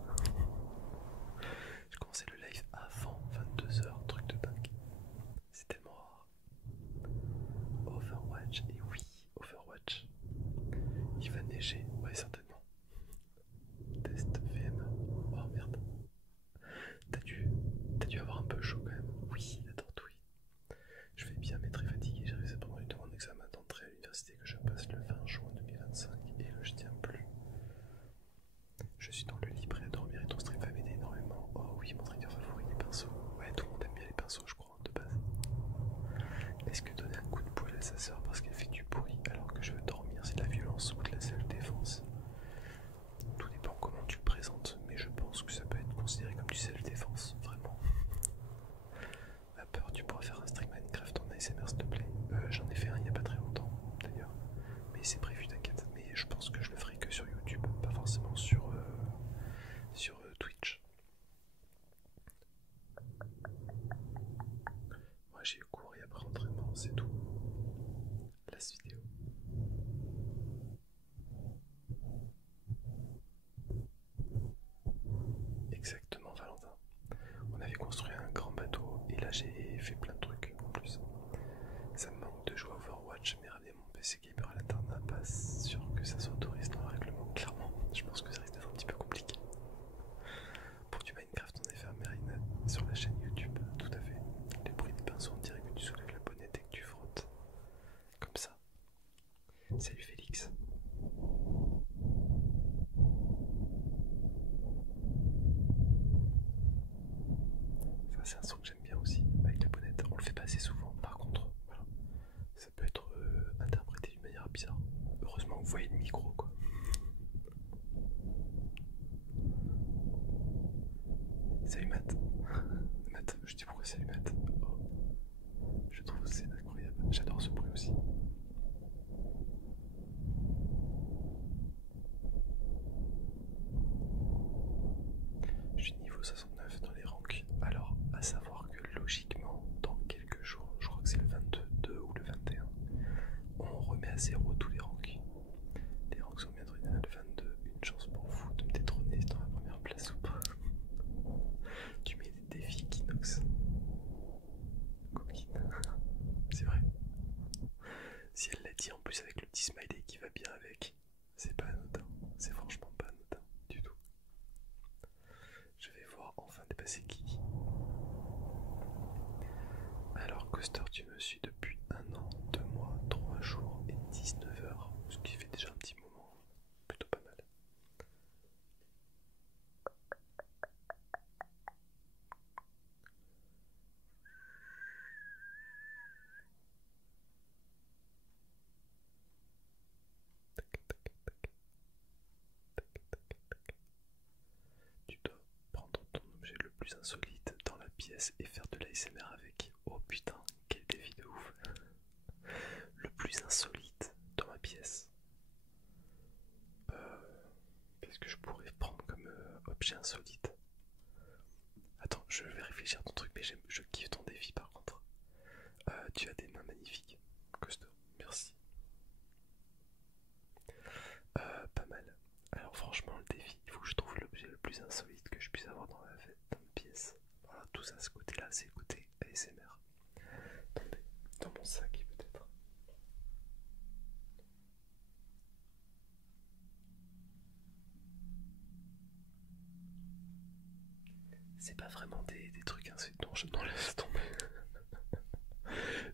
J'ai commencé le live avant 22h, truc de dingue. C'est tellement rare. Overwatch, et oui, Overwatch. Il va neiger, ouais, certainement. Test VM. Oh merde. T'as dû avoir un peu chaud quand même. Oui, la tortouille. Je vais bien, mais très fatigué. J'ai révisé pendant une de mon examen d'entrée à l'université que je passe le 20 juin 2025 et là je tiens plus. Je suis dans le lit prêt à dormir et ton stream va m'aider énormément. Oh oui, mon trigger favori, les pinceaux. Ouais, tout le monde aime bien les pinceaux, je crois, de base. Est-ce que donner un coup de poing à sa sœur parce qu'elle fait du bruit alors que je veux dormir, c'est de la violence ou de la self-défense? Tout dépend comment tu le présentes, mais je pense que ça peut être considéré comme du self-défense, vraiment. À peur, tu pourras faire un stream Minecraft en ASMR s'il te plaît. J'en ai fait un il y a pas très longtemps d'ailleurs, mais c'est prévu, t'inquiète. Mais je pense que je le ferai que sur YouTube, pas forcément sur Twitch. Moi j'ai eu cours et après entraînement, c'est tout. La vidéo. Exactement, Valentin. On avait construit un grand bateau et là j'ai fait plein de trucs en plus. Ça me manque de jouer à Overwatch, mais ramener mon PC gamer à l'internat, pas sûr que ça soit autorisé dans le règlement. Clairement, je pense que ça risque d'être un petit peu compliqué. Pour du Minecraft, on a fait un marinade sur la chaîne YouTube, tout à fait. Les bruits des pinceaux, on dirait que tu soulèves la bonnette et que tu frottes. Comme ça. Salut Félix. Ça c'est un son que j'aime bien aussi, avec la bonnette. On le fait pas assez souvent, par contre, voilà. Ça peut être interprété d'une manière bizarre. Heureusement que vous voyez le micro, quoi. Salut Matt. Matt, je dis pourquoi salut Matt. Oh, je trouve que c'est incroyable. J'adore ce bruit aussi. Je suis niveau 69 dans les ranks. Alors, à savoir que logiquement, dans quelques jours, je crois que c'est le 22 ou le 21, on remet à zéro tous les ranks. Les ranks sont bientôt le 22. Une chance pour vous de me détrôner dans la première place ou pas. Tu mets des défis Kinox. Coquine. C'est vrai. Si elle l'a dit en plus avec le petit smiley qui va bien avec, c'est pas anodin. C'est franchement pas anodin du tout. Je vais voir enfin dépasser Kiki. Alors Coaster, tu me suis depuis 1 an, 2 mois, 3 jours et 19 heures, ce qui fait déjà un petit moment, plutôt pas mal. Tu dois prendre ton objet le plus insolite dans la pièce et faire de l'ASMR avec. Oh putain, quel défi de ouf. Le plus insolite dans ma pièce. Qu'est-ce que je pourrais prendre comme objet insolite? Attends, je vais réfléchir à ton truc, mais je kiffe ton défi par contre. Tu as des mains magnifiques, Coaster. c'est pas vraiment des trucs insolites. Non, non, laisse tomber.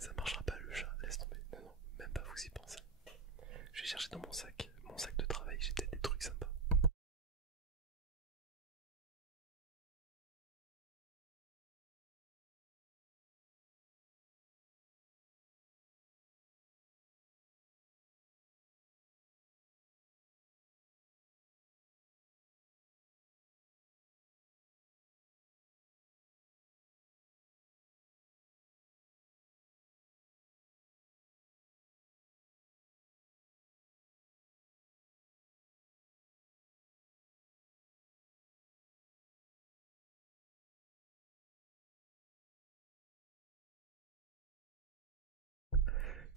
Ça marchera pas le chat, laisse tomber. Non, non, même pas vous y pensez. Je vais chercher dans mon sac de travail, j'ai peut-être des trucs sympas.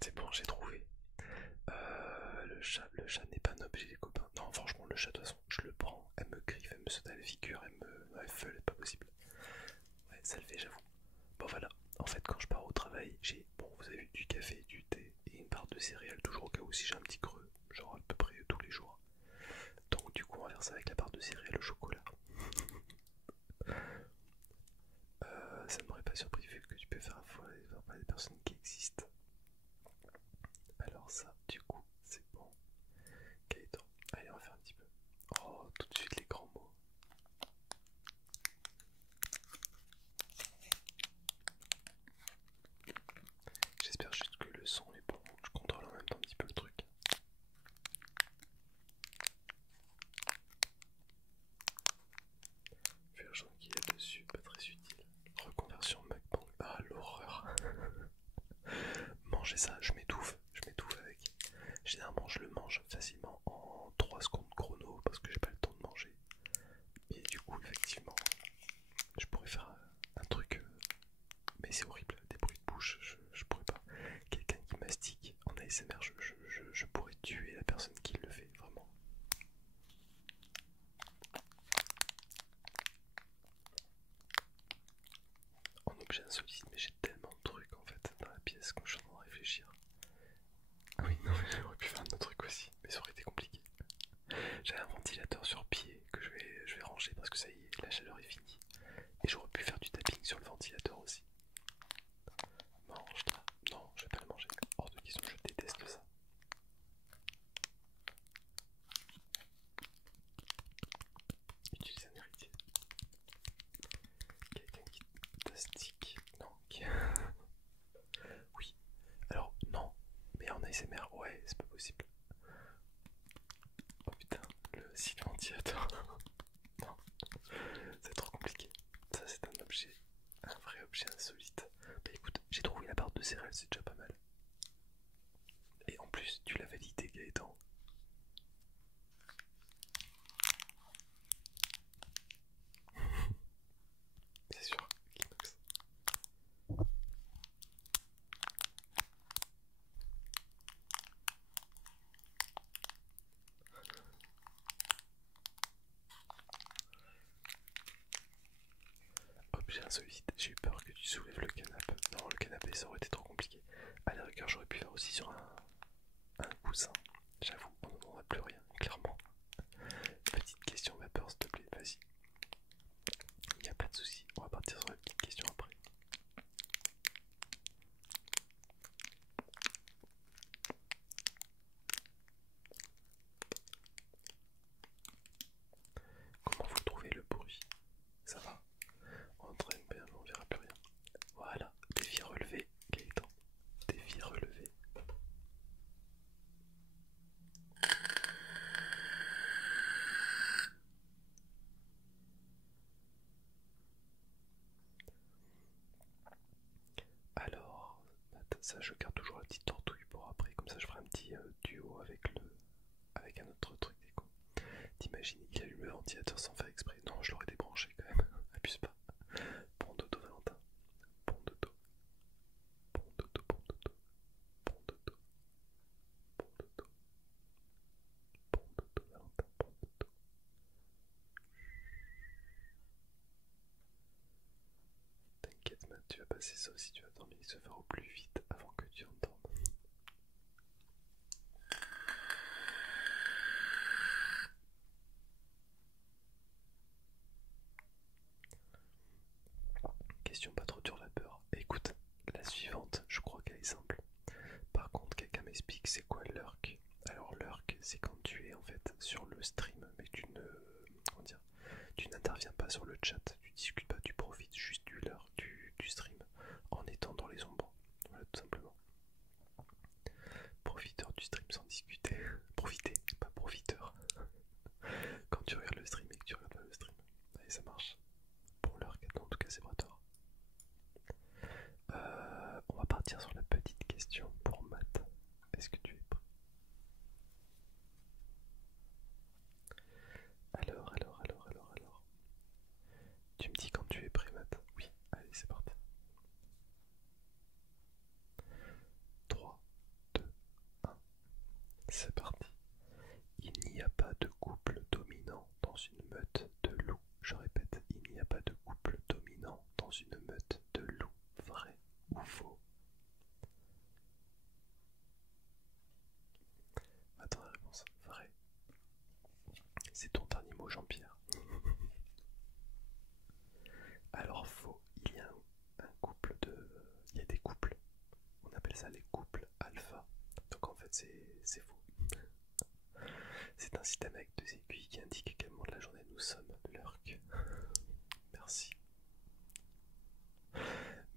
C'est bon, j'ai trouvé. Le chat n'est pas un objet, les copains. Non, franchement, le chat, de toute façon, je le prends, elle me griffe, elle me saute à la figure, elle feule, pas possible. Ouais, ça le fait, j'avoue. Bon, voilà. En fait, quand je pars au travail, j'ai, bon, vous avez vu, du café, du thé et une barre de céréales, toujours au cas où si j'ai un petit creux, genre à peu près tous les jours. Donc, du coup, on va faire ça avec la barre de céréales au chocolat. Ça ne m'aurait pas surpris vu que tu peux faire affaire des personnes qui existent. Alors, ça, du coup, c'est bon. Gaëtan. Allez, on va faire un petit peu. Oh, tout de suite les grands mots. J'espère juste que le son est bon. Je contrôle en même temps un petit peu le truc. Version qu'il y a dessus, pas très utile. Reconversion MacBank. Ah, l'horreur. Manger ça, je m'étouffe avec. Généralement, je le mange facilement en 3 secondes chrono parce que j'ai pas le temps de manger. Et du coup, effectivement, je pourrais faire un truc, mais c'est horrible, des bruits de bouche, je pourrais pas. Quelqu'un qui mastique en ASMR, je pourrais tuer la personne qui le fait, vraiment. En objet insolite, mais j'ai tellement de trucs en fait dans la pièce quand je suis en train de réfléchir. Ah oui, non, mais j'aurais pu faire un autre truc aussi, mais ça aurait été compliqué. J'ai un ventilateur sur pied que je vais ranger parce que ça y est, la chaleur est finie. Et j'aurais pu faire du tapping sur le ventilateur aussi. Mange-la. Non, je vais pas le manger. Hors de question, je déteste ça. Utilise un héritier. Quelqu'un qui tastique. Non, qui. Oui. Alors, non. Mais en ASMR, ouais, c'est pas possible. Oh putain, le cycle ventilateur. Non, c'est trop compliqué. Ça, c'est un objet. Un vrai objet insolite. Bah écoute, j'ai trouvé la barre de céréales, c'est déjà pas mal. Et en plus, tu l'as validé, Gaëtan. C'est sûr, Kinox. Objet insolite, j'ai eu peur que tu soulèves le canapé. Non, le canapé ça aurait été trop compliqué. À la rigueur, j'aurais pu faire aussi sur un coussin. J'avoue, on n'en aura plus rien, clairement. Petite question vapeur, s'il te plaît, vas-y. Il n'y a pas de souci, on va partir sur la petite question après. Comment vous trouvez le bruit? Ça va? On entraîne bien, on verra plus rien. Voilà, défi relevé, Gaëtan. Défi relevé. Alors, ça je garde toujours la petite tortouille pour après, comme ça je ferai un petit duo avec un autre truc déco. T'imagines, il allume le ventilateur sans faire exprès. Non, je l'aurais débranché quand même. Abuse pas. Bon dodo, Valentin. Bon dodo. Bon dodo, bon dodo. Bon dodo. Bon dodo. Bon dodo, Valentin. Bon dodo. T'inquiète, Matt, tu vas passer ça aussi. Tu vas dormir. Il se fera au plus vite avant que tu endormes. ça les couples alpha. Donc en fait c'est faux. C'est un système avec deux aiguilles qui indique à quel moment de la journée nous sommes. Lurk. Merci.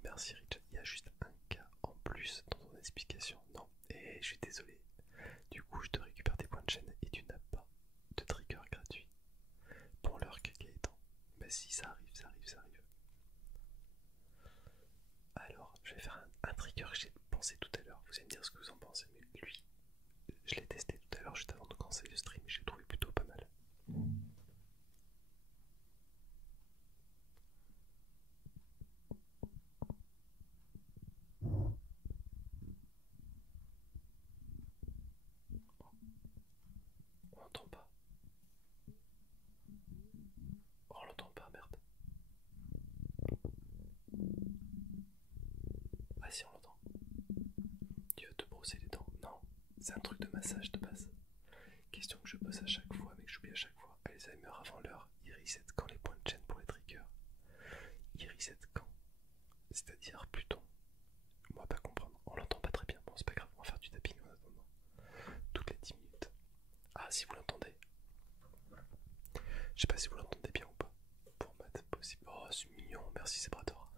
Merci Richard. Il y a juste un cas en plus dans ton explication. Non. Et je suis désolé. Du coup je te récupère tes points de chaîne et tu n'as pas de trigger gratuit. Pour Lurk Gaëtan. Bah si ça arrive, ça arrive, ça arrive. Alors je vais faire un trigger que j'ai pensé tout à l'heure. Vous allez me dire ce que vous en pensez, mais lui, je l'ai testé tout à l'heure juste avant de commencer le stream et je l'ai trouvé plutôt pas mal. On l'entend pas. Oh, on l'entend pas, merde. Ah si, on l'entend. Tu vas te brosser les dents. Non, c'est un truc de massage de base. Question que je pose à chaque fois, mais que j'oublie à chaque fois. Alzheimer avant l'heure, il reset quand les points de chaîne pour les triggers? Il reset quand? C'est-à-dire Pluton. Moi pas comprendre. On l'entend pas très bien. Bon, c'est pas grave, on va faire du tapping en attendant. Toutes les 10 minutes. Ah, si vous l'entendez. Je sais pas si vous l'entendez bien ou pas. Pour maths possible. Oh, c'est mignon. Merci, Zebrador.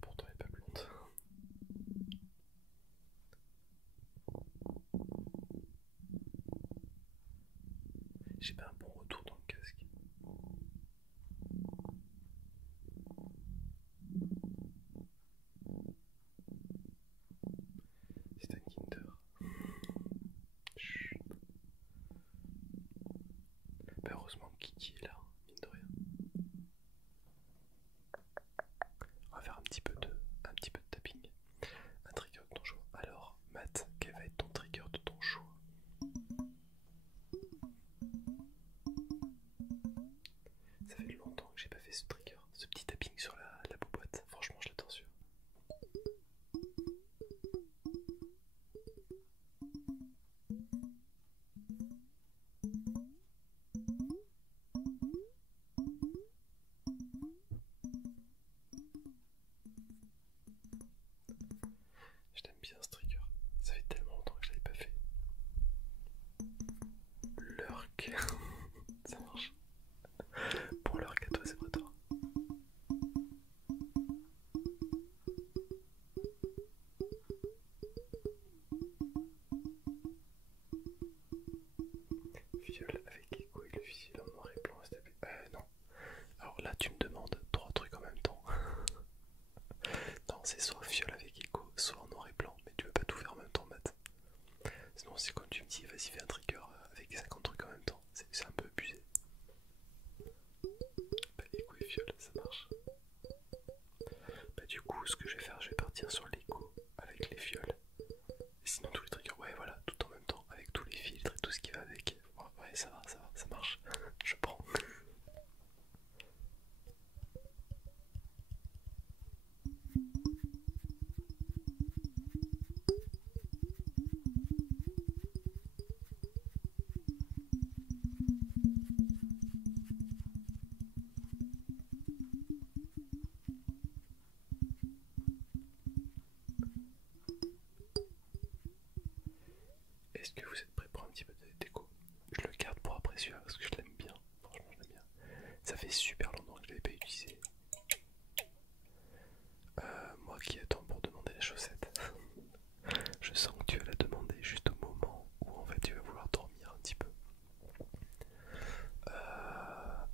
Pourtant, elle est pas blonde. J'ai pas un bon retour dans le casque. C'est un Kinder. Chut. Bah heureusement que Kiki est là, mine de rien. On va faire un petit peu de tapping. Un trigger de ton choix. Alors, Matt, quel va être ton trigger de ton choix? Ça fait longtemps que j'ai pas fait ce trigger, ce petit tapping sur la boîte. Franchement, je l'adore celui-là. Je t'aime bien ce trigger. Ça fait tellement longtemps que je l'avais pas fait. Lurk. Ça marche. Pour Lurk à toi, c'est pas toi. Viol avec écho et le fil en noir et blanc. Non. Alors là, tu me demandes 3 trucs en même temps. Non, c'est soit viol avec écho, soit en noir et blanc. Mais tu veux pas tout faire en même temps, Matt. Sinon, c'est quand tu me dis, vas-y, fais un trigger avec 50 trucs en même temps. C'est un peu abusé. Bah, écho et viol, ça marche. Bah, du coup, ce que je vais faire, je vais partir sur l'écho avec les viols. Et sinon, tous les triggers, ouais, voilà, tout en même temps, avec tous les filtres et tout ce qui va avec. Ouais, ça va, ça marche. Je prends. Est-ce que vous êtes prêts pour un petit peu de déco? Je le garde pour après celui-là parce que je l'aime bien. Franchement, je l'aime bien. Ça fait super longtemps que je ne l'avais pas utilisé. Moi qui attends pour demander la chaussette. Je sens que tu vas la demander juste au moment où en fait tu vas vouloir dormir un petit peu.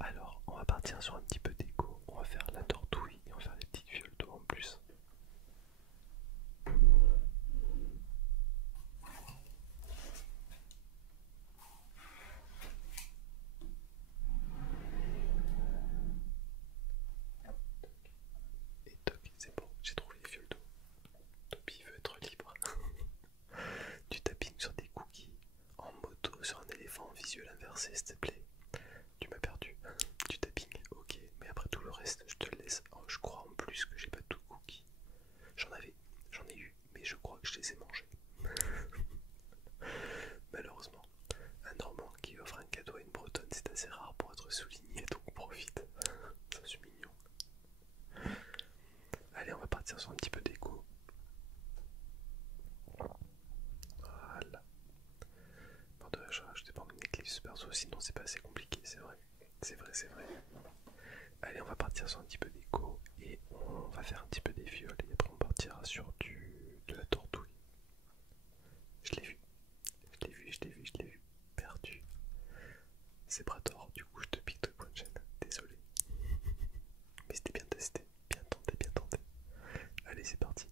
Alors, on va partir sur un petit peu d'écho. On va faire la tortouille et on va faire les petites violes d'eau en plus. Et toc, c'est bon, j'ai trouvé les violes d'eau. Toby veut être libre. Du tapping sur des cookies en moto sur un éléphant en visuel inversé, s'il te plaît. Tu m'as perdu. Du tapping, ok, mais après tout le reste, je te le laisse. Oh, je crois en plus que j'ai pas tout cookies. J'en ai eu, mais je crois que je les ai mangés. Malheureusement, un Normand assez rare pour être souligné, donc on profite. Ça c'est mignon. Allez, on va partir sur un petit peu d'écho. Voilà. Pardon, je rajoutais pas mon éclipse perso, sinon c'est pas assez compliqué, c'est vrai. C'est vrai, c'est vrai. Allez, on va partir sur un petit peu d'écho et on va faire un petit peu des viols et après on partira sur de la tortouille. Je l'ai vu, je l'ai vu, je l'ai vu, je l'ai vu. Perdu. C'est Brator, du coup je te pique de point de chaîne. Désolé. Mais c'était bien testé, bien tenté, bien tenté. Allez, c'est parti.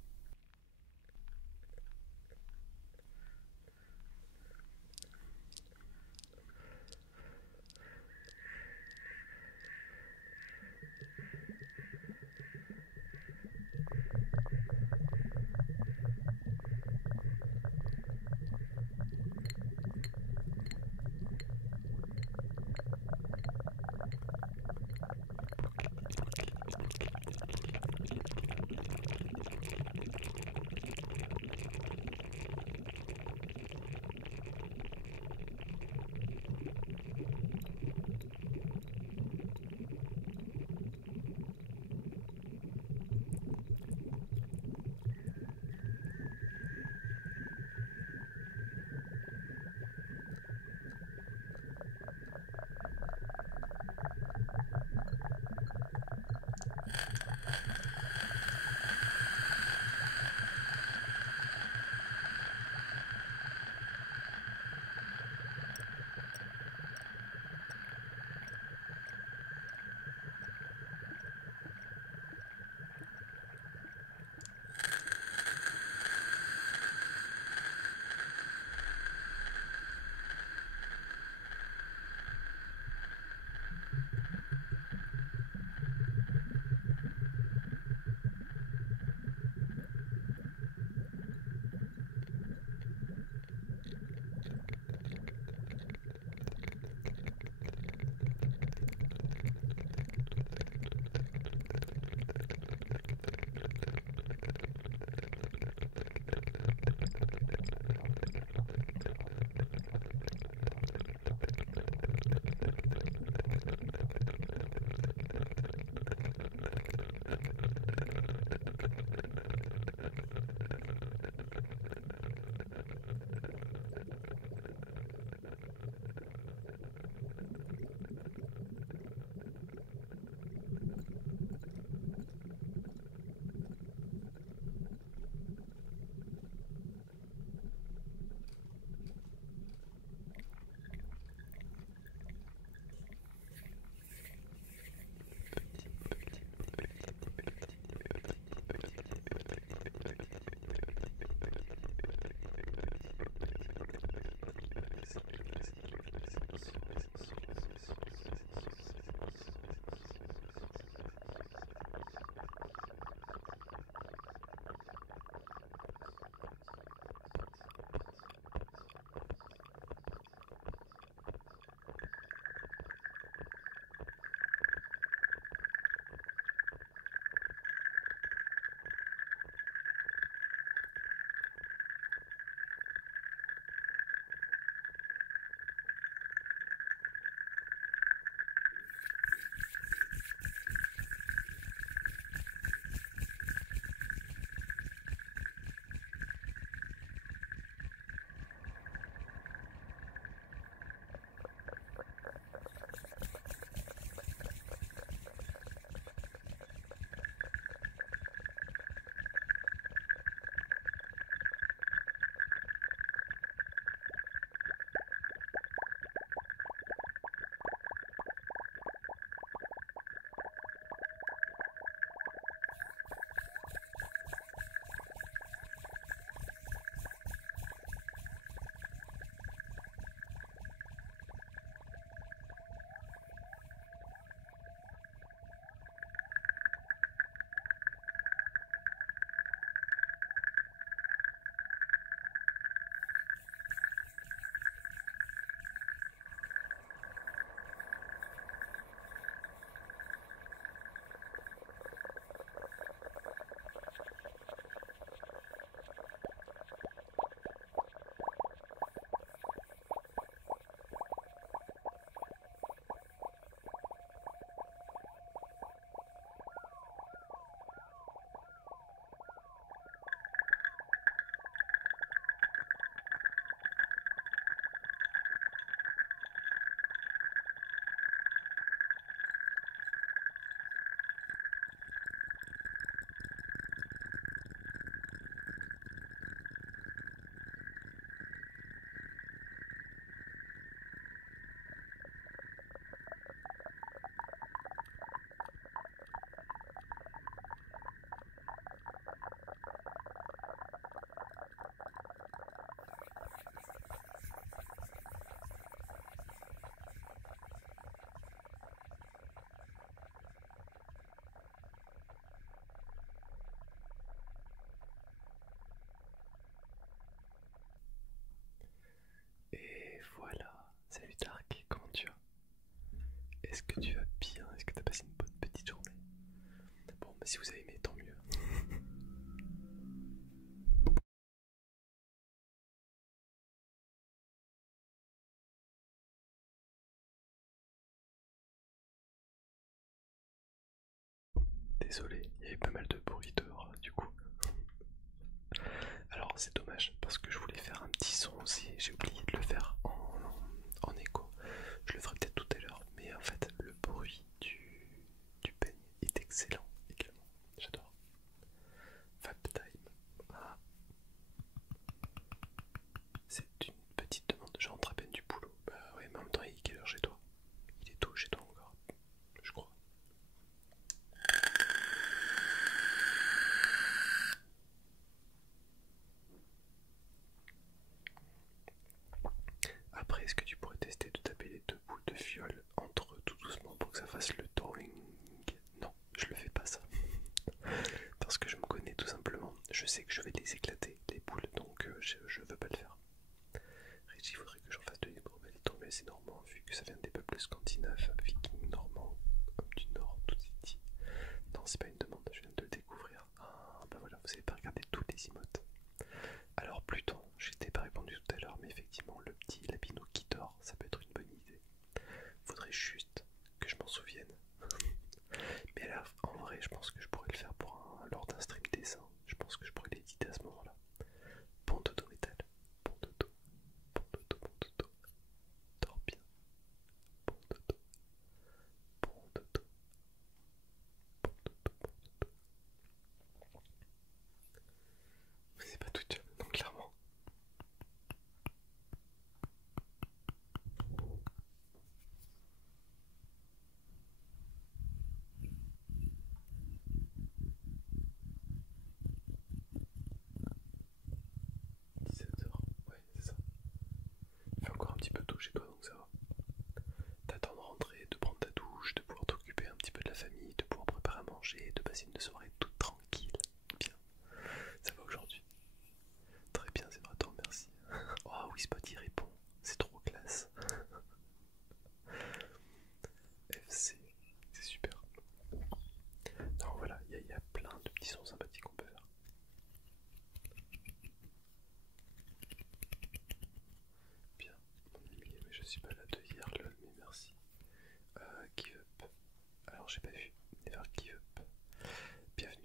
Et voilà, salut Dark, comment tu vas? Est-ce que tu vas bien? Est-ce que tu as passé une bonne petite journée? Bon, bah si vous avez aimé, tant mieux. Désolé, il y avait pas mal de bruit dehors du coup. Alors c'est dommage parce que je voulais faire un petit son aussi, j'ai oublié de le faire en écho. Je le ferai peut-être tout à l'heure, mais en fait le bruit du peigne est excellent également. J'adore. Fab time. Ah, c'est une petite demande, je rentre à peine du boulot. Bah ouais, mais en même temps il est quelle heure chez toi? Il est tôt chez toi encore, je crois. Après, est-ce que tu pourrais tester de taper les deux boules de fiole entre eux tout doucement pour que ça fasse le drawing? Non, je le fais pas ça. Parce que je me connais tout simplement. Je sais que je vais les éclater, les boules, donc je veux pas le faire. Reggie voudrait que j'en fasse de libre, mais mais c'est normand, vu que ça vient des peuples scandinaves, vikings, normands, comme du nord, tout est dit. Non, c'est pas une demande, je viens de le découvrir. Ah, bah voilà, vous avez pas regardé tous les emotes. Alors Pluton, je t'ai pas répondu tout à l'heure, mais effectivement le petit labino qui dort, ça peut être une bonne idée. Faudrait juste que je m'en souvienne. Mais là, en vrai, je pense que je pourrais le faire lors d'un stream dessin. Je pense que je pourrais l'éditer à ce moment-là. Bon dodo métal, bon dodo, bon dodo, bon dodo, dors bien, bon dodo, bon dodo, bon dodo, bon dodo. Mais c'est pas tout seul, donc clairement. 17h, ouais, c'est ça. Il fait encore un petit peu tôt chez toi, donc ça va. T'attends de rentrer, de prendre ta douche, de pouvoir t'occuper un petit peu de la famille, de pouvoir préparer à manger, de passer une soirée toute tranquille. Bien, ça va aujourd'hui. Très bien, c'est vrai, merci. Oh oui, Spot y répond, c'est trop classe. FC, c'est super. Non, voilà, il y a plein de petits sons sympathiques qu'on peut faire. Bien, mon ami, mais je suis pas là de hier, lol, mais merci. Give up. Alors, j'ai pas vu. Never give up. Bienvenue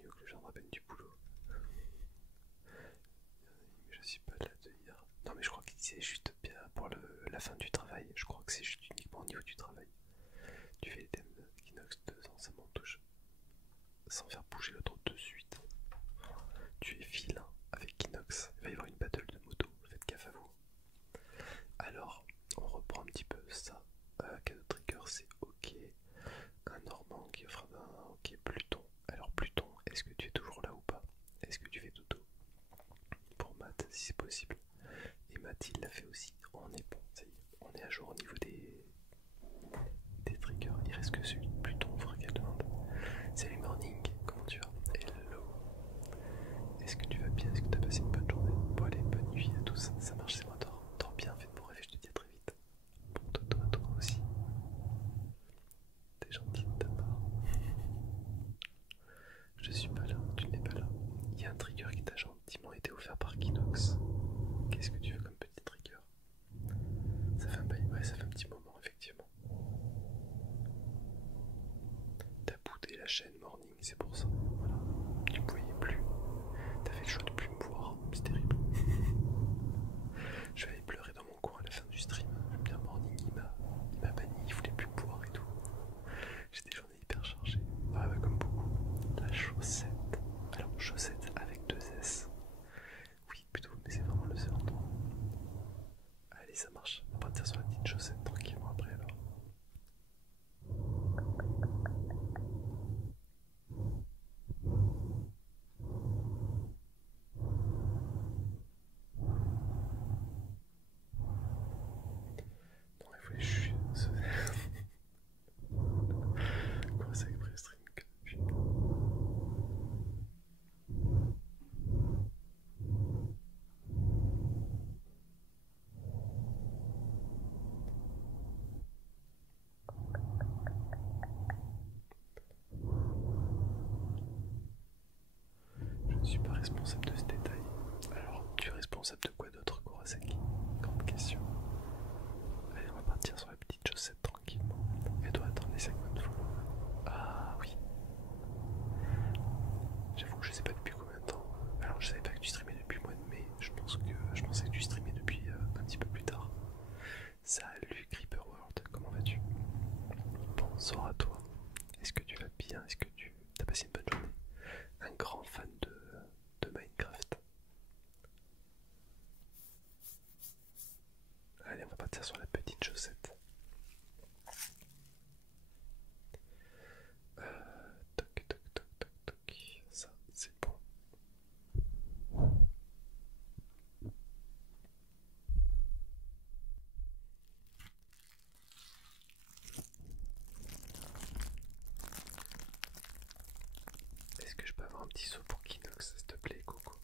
responsable de ce détail. Alors, tu es responsable de quoi d'autre, Kurosaki? Grande question. Allez, on va partir sur la petite chaussette tranquillement. Elle doit attendre les 50 followers. Ah oui. J'avoue que je sais pas depuis combien de temps. Alors, je savais pas que tu streamais depuis le mois de mai. Je pensais que tu streamais depuis un petit peu plus tard. Salut Creeper World, comment vas-tu? Bonsoir à toi. Est-ce que tu vas bien? Est-ce que tu as passé une bonne journée? Un grand fan de Minecraft. Allez, on va partir sur la petite chaussette. Toc, toc, toc, toc, toc. Ça, c'est bon. Est-ce que je peux avoir un petit saut pour Kinox, s'il te plaît, Coco?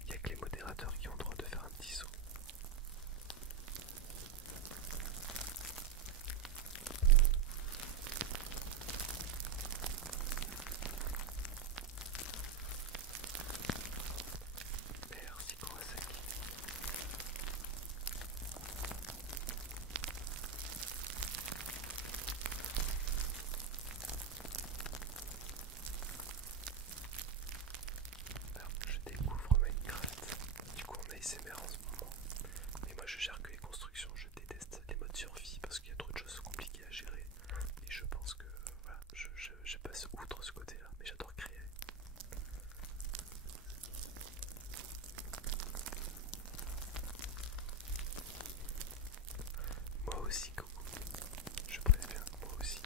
Il n'y a que les modérateurs qui ont le droit de faire un petit saut. Merci Kurosaki. Alors, je découvre Minecraft. Du coup, on a ASMR en ce moment. Mais moi, je gère que les constructions. Je déteste les modes survie parce qu'il y a trop de choses compliquées à gérer. Et je pense que voilà, je passe outre ce côté-là. Mais j'adore créer. Moi aussi, Coco. Je préfère, moi aussi.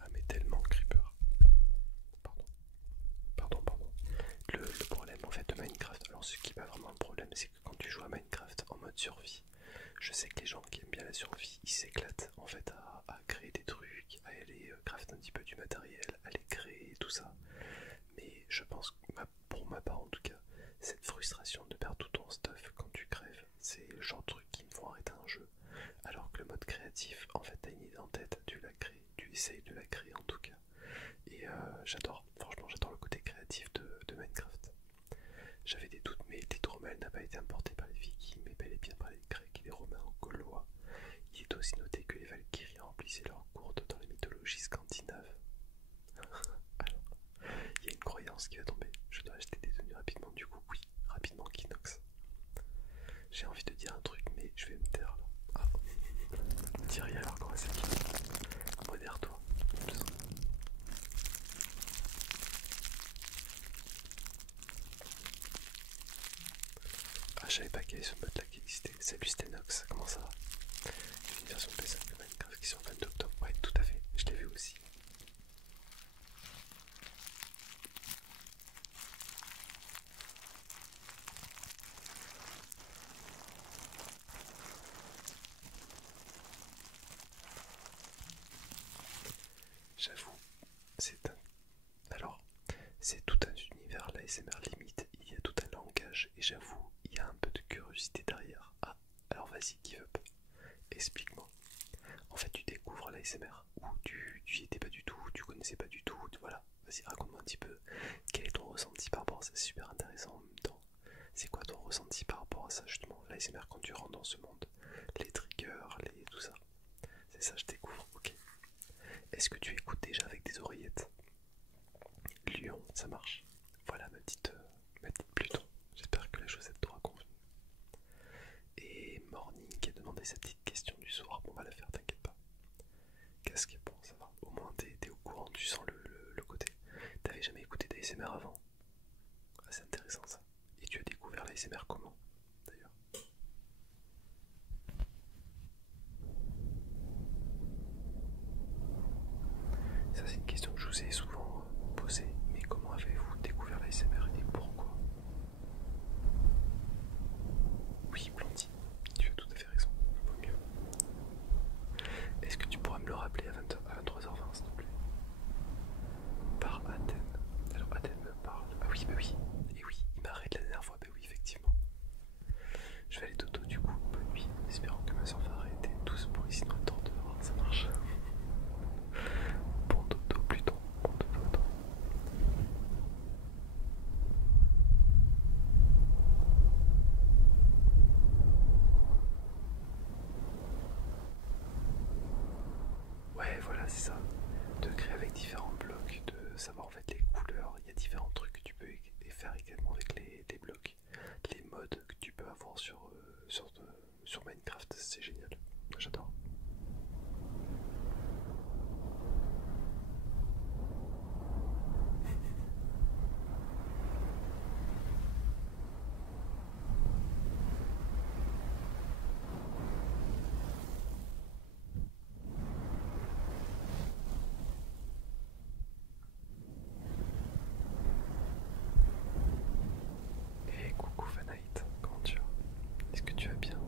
Ah mais tellement Creeper. Pardon, pardon. Le problème en fait de Minecraft, alors ce qui est pas vraiment un problème, c'est que quand tu joues à Minecraft en mode survie, je sais que les gens qui aiment bien la survie, ils s'éclatent en fait à créer des trucs, à aller craft un petit peu du matériel, à les créer, tout ça. Mais je pense que pour ma part en tout cas, cette frustration de perdre tout ton stuff quand tu crèves, c'est le genre de truc qui me font arrêter un jeu. Alors que le mode créatif, en fait t'as une idée en tête, tu la crées, tu essayes de la créer en tout cas. Et j'adore, franchement j'adore le côté créatif de Minecraft. J'avais des doutes, mais l'hydromel n'a pas été importé par les Vikings, mais bel et bien par les Grecs et les Romains ou Gaulois. Il est aussi noté que les Valkyries remplissaient leur courte dans la mythologie scandinave. Alors, il y a une croyance qui va tomber. Je dois acheter des tenues rapidement, du coup, oui, rapidement, Kinox. J'ai envie de dire un truc, mais je vais me taire là. Ah, dis rien alors, comment c'est qui? Modère-toi. Ah, je savais pas qu'il y avait ce mode là qui existait. Salut Stenox, comment ça va? J'ai une version PC de Minecraft qui sort le 22 octobre. Ouais, tout à fait, je l'ai vu aussi. J'avoue, c'est un... Alors, c'est tout un univers, la SMR limite, il y a tout un langage, et j'avoue, il y a un peu de curiosité derrière. Ah, alors vas-y, give up. Explique-moi. En fait, tu découvres l'ASMR, ou tu y étais pas du tout, tu connaissais pas du tout, voilà. Vas-y, raconte-moi un petit peu, quel est ton ressenti par rapport à ça, c'est super intéressant en même temps. C'est quoi ton ressenti par rapport à ça, justement, l'ASMR quand tu rentres dans ce monde? Les triggers, tout ça. C'est ça, je découvre, ok. Est-ce que tu écoutes déjà avec des oreillettes? Lyon, ça marche. Voilà ma petite Pluton. J'espère que la chaussette t'aura convenu. Et Morning qui a demandé sa petite question du soir. Bon, on va la faire, t'inquiète pas. Casque, bon, ça va. Au moins, t'es au courant, tu sens le côté. T'avais jamais écouté d'ASMR avant? Ah, c'est intéressant ça. Et tu as découvert l'ASMR comment, d'ailleurs? Ça, c'est une question que je vous ai souvent posée. Mais comment savoir en fait les couleurs. Il y a différents trucs que tu peux faire également avec les blocs, les modes que tu peux avoir sur Minecraft, c'est génial. Moi j'adore. Et coucou Fanaït, comment tu vas? Est-ce que tu vas bien?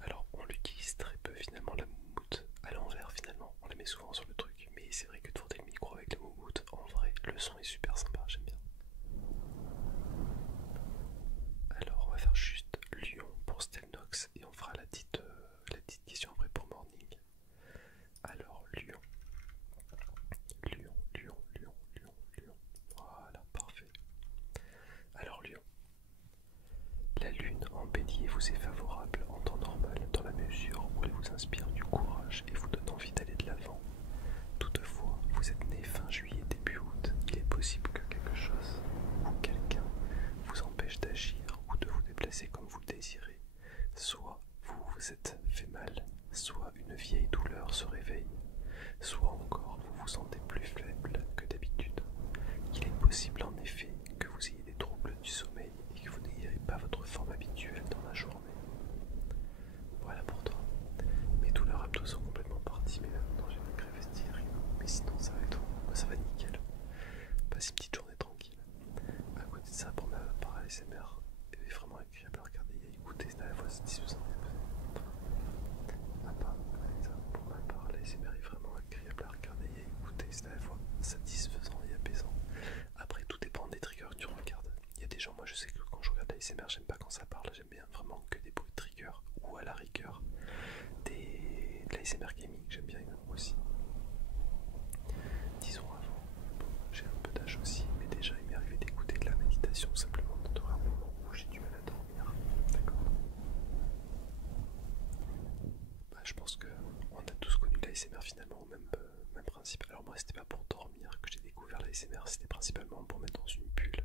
Alors on l'utilise très peu finalement la moumoute à l'envers finalement, on la met souvent sur le truc, mais c'est vrai que de frotter le micro avec la moumoute, en vrai le son est super sympa, j'aime bien. Alors on va faire juste Lyon pour Stelnox et on fera la petite question après pour Morning. Alors Lyon, Lyon, Lyon, Lyon, Lyon, Lyon. Voilà, parfait. Alors Lyon, la lune en bélier vous est favorable en temps normal dans la mesure où elle vous inspire du courage et vous donne envie d'aller de l'avant. Toutefois, vous êtes né fin juillet début août, il est possible que quelque chose ou quelqu'un vous empêche d'agir ou de vous déplacer comme vous le désirez. Soit vous vous êtes fait mal, soit une vieille douleur se réveille, soit encore vous vous sentez plus faible que d'habitude. Il est possible en effet que vous ayez des troubles du sommeil et que vous n'ayez pas votre forme habituelle dans la journée. Voilà pour toi. Mes douleurs abdos sont complètement parties, mais là maintenant j'ai une crève styrine. Mais sinon ça va et tout. Ça va nickel. Passe une petite journée tranquille. À côté de ça, pour ma part ASMR, elle est vraiment agréable à regarder et à écouter. C'est à la fois satisfaisant et apaisant. À part ça, pour ma part, l'ASMR est vraiment agréable à regarder et à écouter. C'est à la fois satisfaisant et apaisant. Après, tout dépend des triggers que tu regardes. Il y a des gens, moi je sais que quand je regarde l'ASMR, j'aime pas quand ça parle. J'aime bien vraiment que des bruits de triggers ou à la rigueur de l'ASMR gaming. J'aime bien aussi. Disons avant, bon, j'ai un peu d'âge aussi, mais déjà il m'est arrivé d'écouter de la méditation simplement dans un moment où j'ai du mal à dormir. D'accord. Bah, je pense qu'on a tous connu l'ASMR finalement au même principe. Alors moi c'était pas pour dormir que j'ai découvert l'ASMR, c'était principalement pour mettre dans une bulle.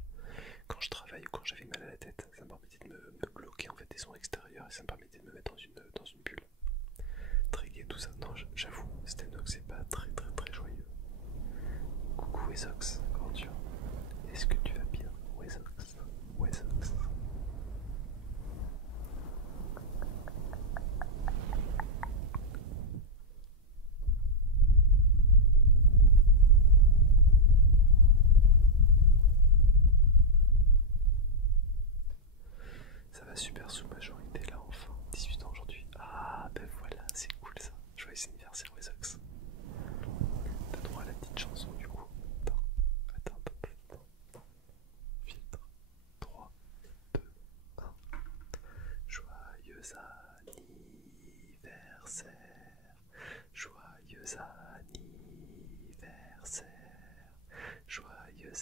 Quand je travaille ou quand j'avais mal à la tête, ça me permettait de me bloquer en fait des sons extérieurs et ça me permettait de me mettre dans une bulle. Très gai tout ça. Non, j'avoue, Stenox c'est pas très très très joyeux. Coucou Wezox, comment tu vas? Est-ce que tu vas bien, Wezox? Wezox. Ça va super sous majorité là enfin, 18 ans aujourd'hui. Ah ben voilà, c'est cool ça. Joyeux anniversaire Wezox. T'as droit à la petite chanson du coup. Attends. Filtre. 3, 2, 1. Joyeux anniversaire. Joyeux anniversaire. Joyeux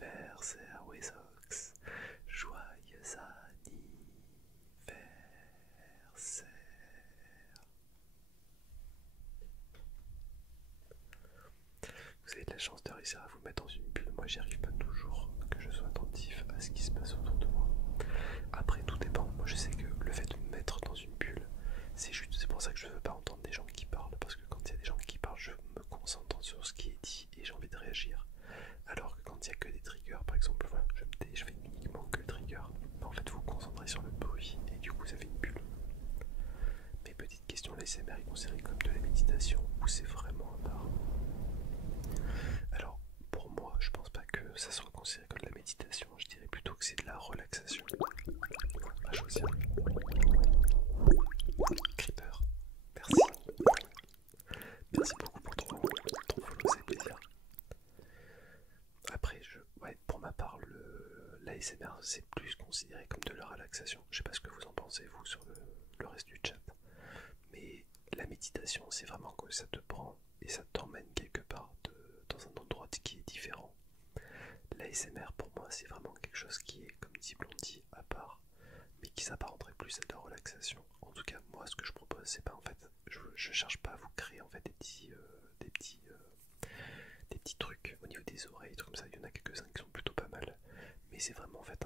anniversaire Wezox. Joyeux anniversaire. Vous avez de la chance de réussir à vous mettre dans une bulle. Moi j'y arrive pas toujours, que je sois attentif à ce qui se passe autour de moi. Après tout dépend. Moi je sais que le fait de me mettre dans une bulle, c'est pour ça que je veux pas entendre des gens qui parlent. Parce que quand il y a des gens qui parlent, je me concentre sur ce qui est dit et j'ai envie de réagir. Alors que quand il y a que des triggers, par exemple, voilà, je fais uniquement que le trigger. Mais en fait vous vous concentrez sur le bruit et du coup ça fait une bulle. Mais petite question, l'ASMR est considéré comme de la méditation ou c'est vraiment un art? Alors, pour moi, je pense pas que ça soit considéré comme de la méditation, je dirais plutôt que c'est de la relaxation. À choisir. Creeper, merci. Merci beaucoup pour ton follow, c'est plaisir. Après, ouais, pour ma part, l'ASMR c'est plus considéré comme de la relaxation. Je sais pas ce que vous en pensez, vous, sur le reste du chat. Mais la méditation, c'est vraiment que ça te prend et ça t'emmène quelque part dans un endroit qui est différent. L'ASMR pour moi c'est vraiment quelque chose qui est, comme dit Blondie, à part, mais qui s'apparenterait plus à de la relaxation. En tout cas, moi, ce que je propose, c'est pas en fait, je cherche pas à vous créer en fait des petits trucs au niveau des oreilles, comme ça. Il y en a quelques-uns qui sont plutôt pas mal, mais c'est vraiment en fait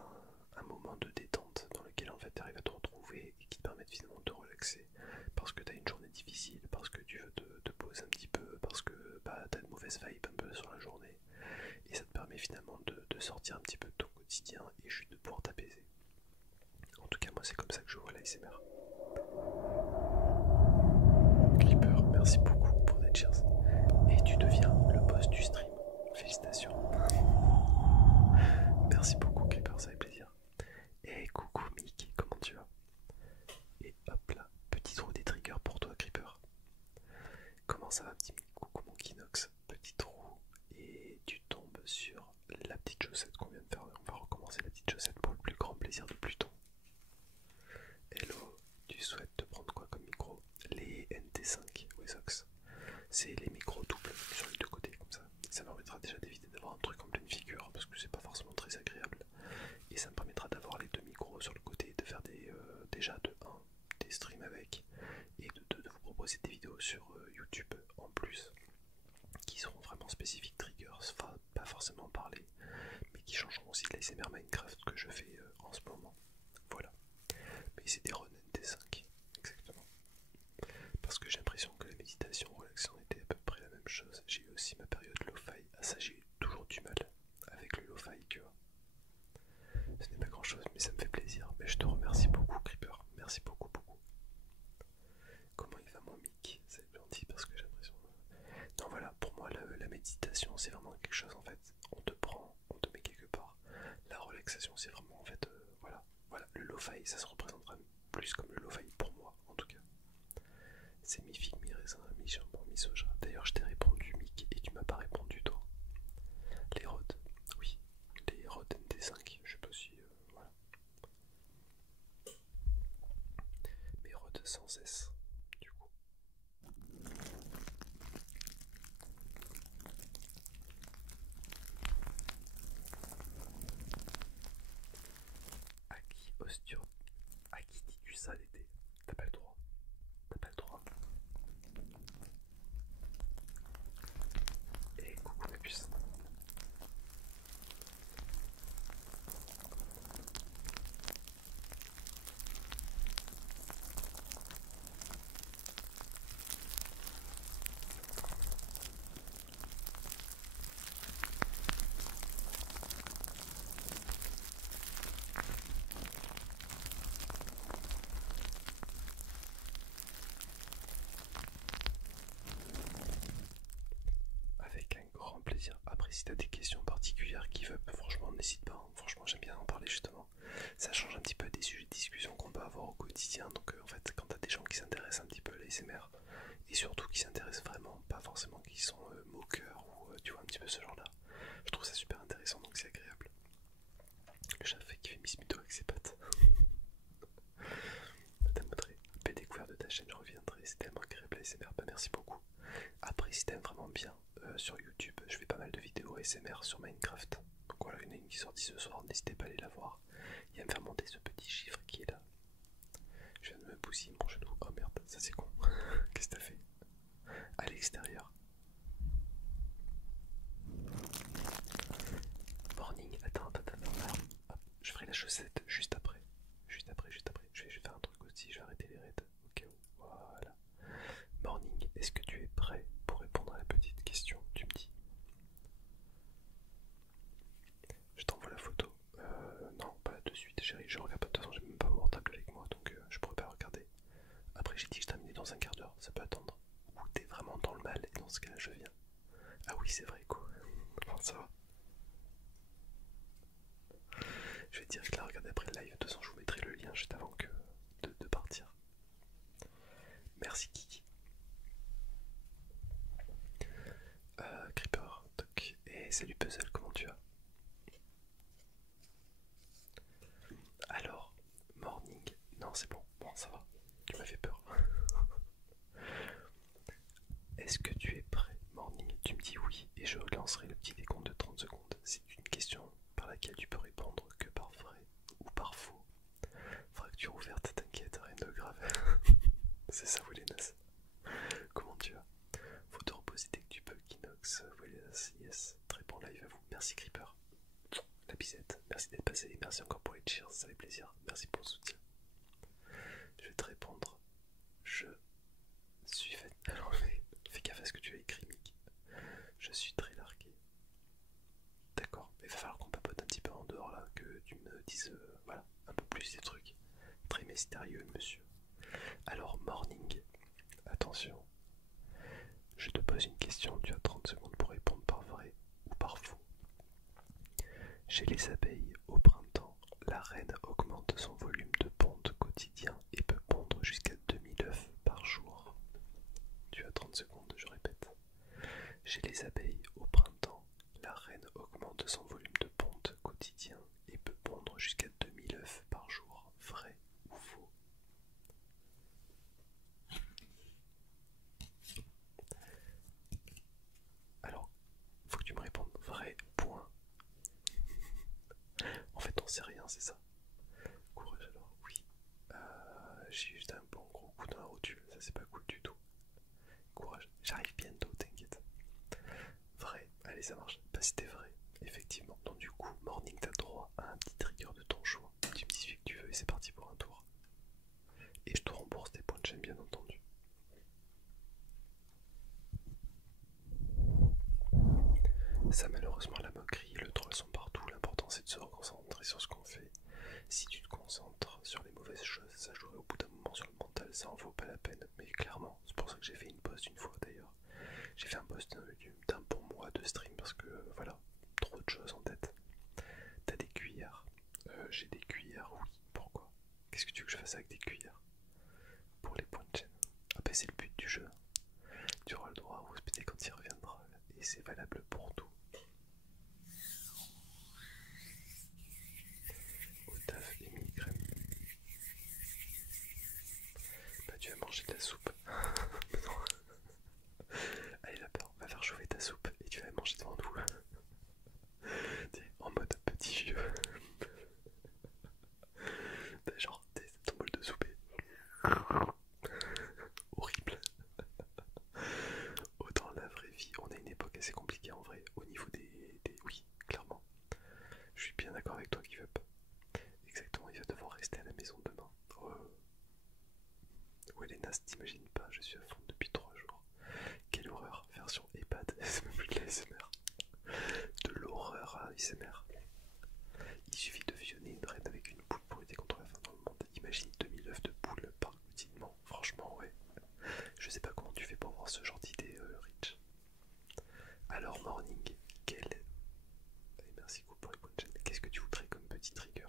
un moment de détente dans lequel en fait tu arrives à te retrouver et qui te permettent finalement de te relaxer parce que tu as une journée difficile, parce que tu veux te poser un petit peu, parce que bah, tu as de mauvaises vibes un peu sur la journée, et ça te permet finalement de sortir un petit peu de ton quotidien et juste de pouvoir t'apaiser. En tout cas, moi, c'est comme ça que je vois l'ASMR. Creeper, merci beaucoup pour les cheers. Et tu deviens le boss du stream. Félicitations. Merci beaucoup, Creeper, ça fait plaisir. Et coucou, Mick, comment tu vas? Et hop là, petit trou des triggers pour toi, Creeper. Comment ça va, petit Mick? Coucou, mon Kinox. Petit trou. Et tu tombes sur la petite chaussette qu'on vient de faire. On va recommencer la petite chaussette pour le plus grand plaisir de Pluton. Hello, tu souhaites te prendre quoi comme micro? Les NT5 Wezox. C'est les micros doubles sur les deux côtés comme ça. Ça permettra déjà d'éviter d'avoir un truc en pleine figure parce que c'est pas forcément très agréable. Et ça me permettra d'avoir les deux micros sur le côté, de faire déjà de 1 des streams avec, et de 2 de vous proposer des vidéos sur YouTube en plus qui seront vraiment spécifiques triggers, enfin pas forcément parler, mais qui changeront aussi de l'ASMR Minecraft que je fais en ce moment. Voilà. Mais c'est des Ronin T5, exactement. Parce que j'ai l'impression que la méditation, relaxation était à peu près la même chose. J'ai eu aussi ma période lo-fi. Ah ça, j'ai eu toujours du mal avec le lo-fi, tu vois. Ce n'est pas grand chose, mais ça me fait plaisir. Mais je te remercie beaucoup, Creeper. Merci beaucoup, beaucoup. Comment il va, mon mic? C'est gentil parce que j'ai l'impression. Non, voilà, pour moi, la méditation, c'est vraiment quelque chose en fait. On te prend, on te met quelque part. La relaxation, c'est vraiment en fait, voilà. Voilà, le lo-fi, ça se représentera plus comme le lo-fi pour moi, en tout cas. C'est mi-figue, mi-raisin, mi-jambon, mi-soja. D'ailleurs, je t'ai répondu, Mick, et tu m'as pas répondu, toi. Les rods, oui. Les rods NT5, je sais pas si. Voilà. Mes rods sans S, du coup. À qui osture? À qui dis-tu ça l'été? T'as pas le droit. T'as pas le droit. Et coucou mes puces. Avec un grand plaisir. Après, si t'as des questions particulières qui veulent, franchement, n'hésite pas. Franchement, j'aime bien en parler justement. Ça change un petit peu des sujets de discussion qu'on peut avoir au quotidien. Donc, en fait, quand t'as des gens qui s'intéressent un petit peu à l'ASMR et surtout qui s'intéressent vraiment, pas forcément qui sont moqueurs ou tu vois, un petit peu ce genre-là, je trouve ça super intéressant. Donc, c'est agréable. Le chat fait qui fait Miss Mito avec ses pattes. Madame Audrey, belle découverte de ta chaîne, je reviendrai. C'est tellement agréable l'ASMR. Bah, merci beaucoup. Après, si t'aimes vraiment bien sur YouTube, je fais pas mal de vidéos ASMR sur Minecraft. Donc voilà, il y en a une qui est sortie ce soir, n'hésitez pas à aller la voir. Il va me faire monter ce petit chiffre qui est là. Je viens de me bousiller mon genou. Oh merde, ça c'est con. Qu'est-ce que t'as fait? À l'extérieur. Morning, attends. Hop, je ferai la chaussette juste après. Juste après. Je vais faire un truc aussi, je vais arrêter les raids. Ok, voilà. Morning, est-ce que tu es prêt pour répondre à la petite question? Tu me dis. Je t'envoie la photo. Non, pas de suite, chérie. Je regarde pas. De toute façon, j'ai même pas mon portable avec moi, donc je pourrais pas regarder. Après, j'ai dit que je terminais dans un quart d'heure. Ça peut attendre. Ou t'es vraiment dans le mal, et dans ce cas-là, je viens. Ah oui, c'est vrai, quoi. Comment ça va? Je vais direct la regarder après le live. De toute façon, je vous mettrai le lien juste avant que de partir. Merci, Kiki. Creeper, toc. Et salut Puzzle, comment tu vas? Alors, morning. Non, c'est bon, ça va. Tu m'as fait peur. Est-ce que tu es prêt, morning? Tu me dis oui, et je lancerai le petit décompte de 30 secondes. C'est une question par laquelle tu peux répondre que par vrai ou par faux. Faudra que lecture ouverte, t'inquiète, rien de grave. C'est ça, Welenas. Comment tu vas? Faut te reposer dès que tu peux, Kinox. Welenas, yes. Très bon live à vous. Merci, Creeper. La bisette, merci d'être passé. Merci encore pour les cheers, ça fait plaisir. Merci pour le soutien. Je vais te répondre. Je suis fait. Alors, fais gaffe à ce que tu as écrit, Mick. Je suis très largué. D'accord, mais il va falloir qu'on papote un petit peu en dehors là, que tu me dises voilà, un peu plus des trucs. Très mystérieux, monsieur. Alors, morning, attention. Je te pose une question, tu as 30 secondes pour répondre par vrai ou par faux. Chez les abeilles, au printemps, la reine augmente son volume de ponte quotidien et peut pondre jusqu'à 2000 œufs par jour. Tu as 30 secondes, je répète. Chez les abeilles, au printemps, la reine augmente son volume de ponte quotidien et peut pondre jusqu'à 2000 œufs par jour. Vrai ou faux? Alors, faut que tu me répondes vrai, point. En fait, on sait rien, c'est ça. Courage alors, oui. J'ai juste un bon gros coup dans la rotule, ça c'est pas cool du tout. Courage, j'arrive bientôt, t'inquiète. Vrai, allez ça marche. Bah c'était vrai, effectivement. Donc du coup, morning, t'as droit à un petit trigger de ton choix. Tu me dis celui que tu veux et c'est parti pour un tour. Et je te rembourse tes points de chaîne bien entendu. Ça malheureusement la moquerie, le troll sont partout, l'important c'est de se reconcentrer sur ce qu'on fait. Si tu te concentres sur les mauvaises choses, ça jouerait au bout d'un moment sur le mental, ça en vaut pas la peine. Mais clairement, c'est pour ça que j'ai fait une pause une fois d'ailleurs. J'ai fait un pause d'un bon mois de stream parce que voilà, trop de choses en tête. T'as des cuillères? J'ai des cuillères, oui. Pourquoi? Qu'est-ce que tu veux que je fasse avec des cuillères? Pour les points de chaîne. Ah bah c'est le but du jeu. Tu auras le droit à respecter quand il reviendra. Et c'est valable pour tout. Au taf et mini-crème. Bah tu vas manger de la soupe. Allez là, va faire chauffer ta soupe et tu vas manger devant nous. En mode petit vieux. Genre, ton bol de soupe est horrible. Autant la vraie vie, on a une époque assez compliquée en vrai, au niveau des... Oui, clairement. Je suis bien d'accord avec toi, Give Up. Exactement, il va devoir rester à la maison demain. Ouais, les Nas, t'imagines pas, je suis à fond depuis 3 jours. Quelle horreur, version EHPAD, c'est même plus de l'ASMR. De l'horreur à ASMR. Il suffit de fusionner une reine avec une poule pour lutter contre la faim dans le monde. Imagine 2000 œufs de poule par quotidiennement. Franchement, ouais. Je sais pas comment tu fais pour avoir ce genre d'idée, Rich. Alors, morning, quel... Allez, merci beaucoup pour les bonnes chaînes. Qu'est-ce que tu voudrais comme petit trigger?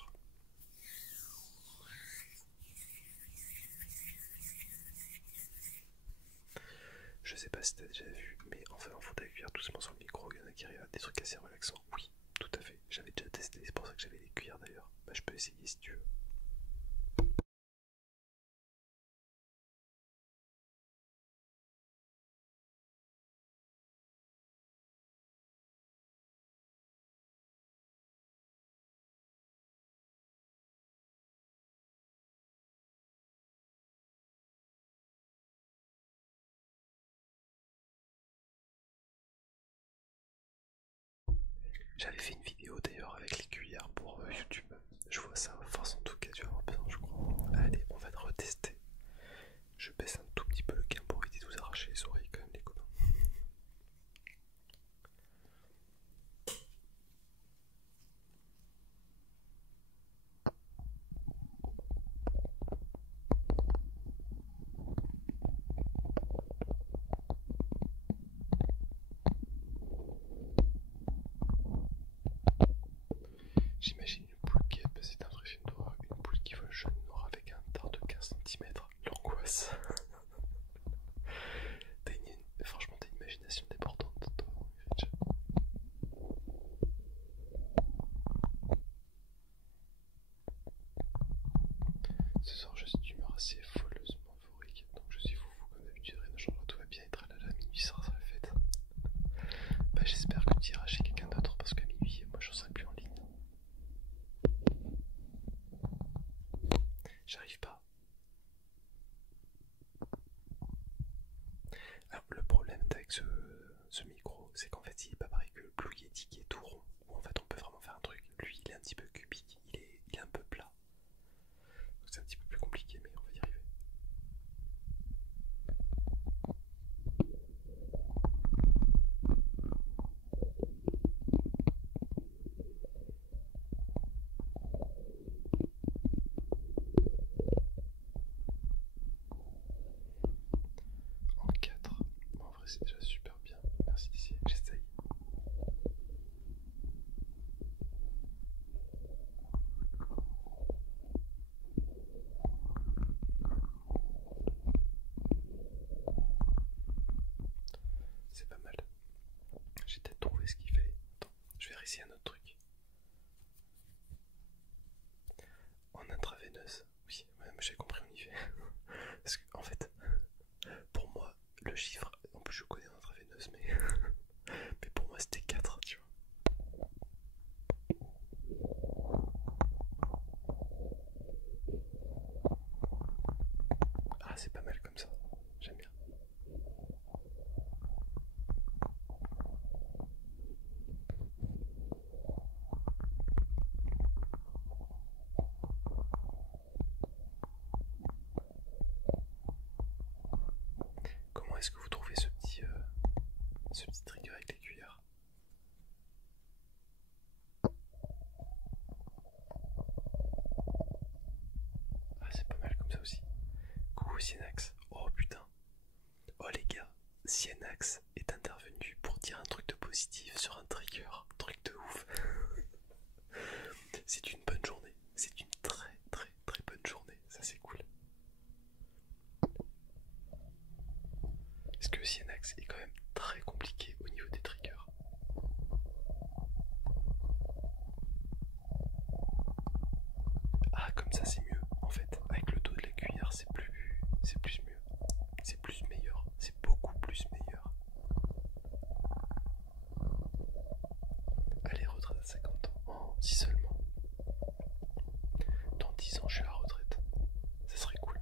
Je sais pas si t'as déjà vu, mais enfin, il faut cuire doucement sur le micro. Il y en a qui arrivent à des trucs assez relaxants. Oui, tout à fait. J'avais déjà testé, c'est pour ça que j'avais les cuillères d'ailleurs. Bah, je peux essayer si tu veux. J'avais fait une vidéo d'ailleurs avec les cuillères pour YouTube. Je vois ça, force en tout cas, tu vas avoir besoin, je crois. Allez, on va te retester. Je baisse un tout petit peu le gain pour éviter de vous arracher les oreilles quand même, les copains. J'imagine une poule qui est passée d'un vrai film d'horreur, une poule qui vole jaune noir avec un dard de 15 cm. L'angoisse. Franchement, t'as une imagination débordante, toi, Rich. Ce soir, je suis d'humeur assez folleusement euphorique, donc je suis foufou comme d'habitude, rien ne changera, tout va bien, et tralala, à minuit ça sera la fête. Bah, j'espère que tu iras chez quelqu'un d'autre parce qu'à minuit, moi je serai plus en ligne. J'arrive faire essayer un autre truc. En intraveineuse, oui, ouais, j'ai compris, on y fait. Parce que, en fait, pour moi, le chiffre, en plus je connais en intraveineuse, mais pour moi c'était 4, tu vois. Ah, c'est pas mal comme ça, j'aime bien. Comment est-ce que vous trouvez ce petit trigger avec les cuillères? Ah, c'est pas mal comme ça aussi. Coucou Cienax. Oh putain. Oh les gars, Cienax est intervenu pour dire un truc de positif sur un trigger. Truc de ouf. C'est une bonne journée. C'est une très très très bonne journée. Ça c'est cool. Parce que Cienax est quand même très compliqué au niveau des triggers. Ah, comme ça c'est mieux. En fait, avec le dos de la cuillère, c'est plus mieux. C'est plus meilleur. C'est beaucoup plus meilleur. Allez, retraite à 50 ans. Oh, si seulement. Dans 10 ans, je suis à la retraite. Ça serait cool.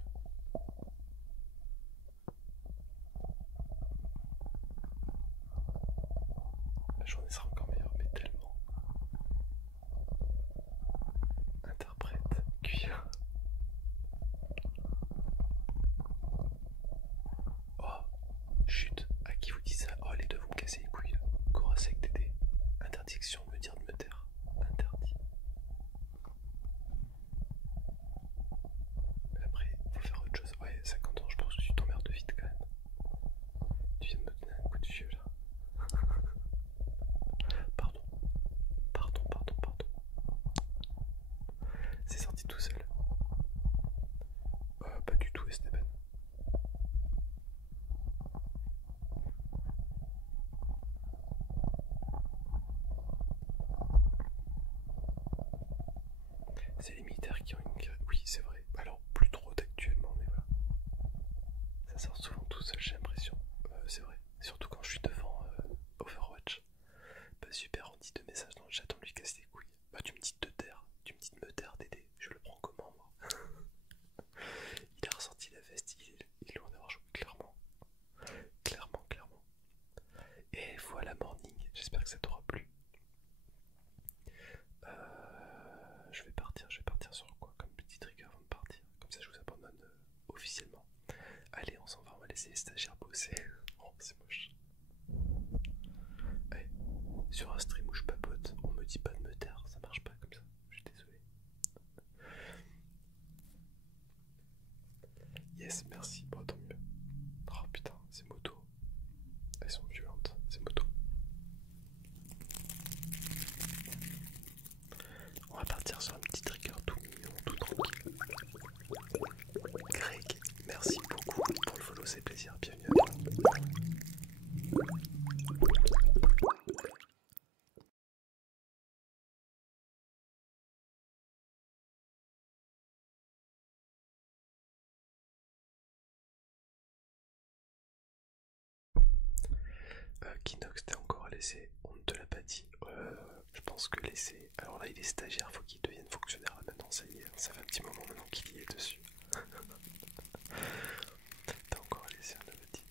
La journée sera encore meilleure, mais tellement. Interprète, cuillère. Oh, chut, à qui vous dit ça? Oh, les deux vont me casser les couilles. Cora sec Dédé. Interdiction de me dire de me taire. Interdit. Mais après, faut faire autre chose. Ouais, 50 ans, je pense que tu t'emmerdes vite quand même. Tu viens de me donner un coup de vieux là. Pardon, pardon. C'est sorti tout seul. Pas du tout, Esteban. C'est les militaires qui ont une... Oui, c'est vrai. Alors, plus trop d'actuellement, mais voilà. Ça sort souvent tout seul, j'ai l'impression. C'est vrai. Surtout quand je suis devant Overwatch. Bah super, on dit de messages dans le chat, on lui casse les couilles. Bah tu me dis de te taire. Tu me dis de me taire, Dédé. Je le prends comment, moi? Il a ressorti la veste, il doit en avoir joué, clairement. Clairement. Et voilà, morning. J'espère que ça t'aura plu. Je vais partir sur quoi comme petit trigger avant de partir. Comme ça, je vous abandonne officiellement. Allez, on s'en va, on va laisser les stagiaires bosser. Oh, c'est moche. Ouais. Sur un stream où je papote, on me dit pas de me taire, ça marche pas comme ça. Je suis désolé. Yes, merci. Bon, tant mieux. Oh putain, ces motos. Elles sont violentes, ces motos. On va partir sur un petit trigger tout mignon, tout tranquille. Greg, merci beaucoup pour le follow, c'est plaisir. Bienvenue à toi. Kinox, t'es encore à laisser, on ne te l'a pas dit. Je pense que laisser. Alors là, il est stagiaire, faut qu'il devienne fonctionnaire. Là maintenant, ça y est, ça fait un petit moment maintenant qu'il y est dessus. T'as encore à laisser un petit.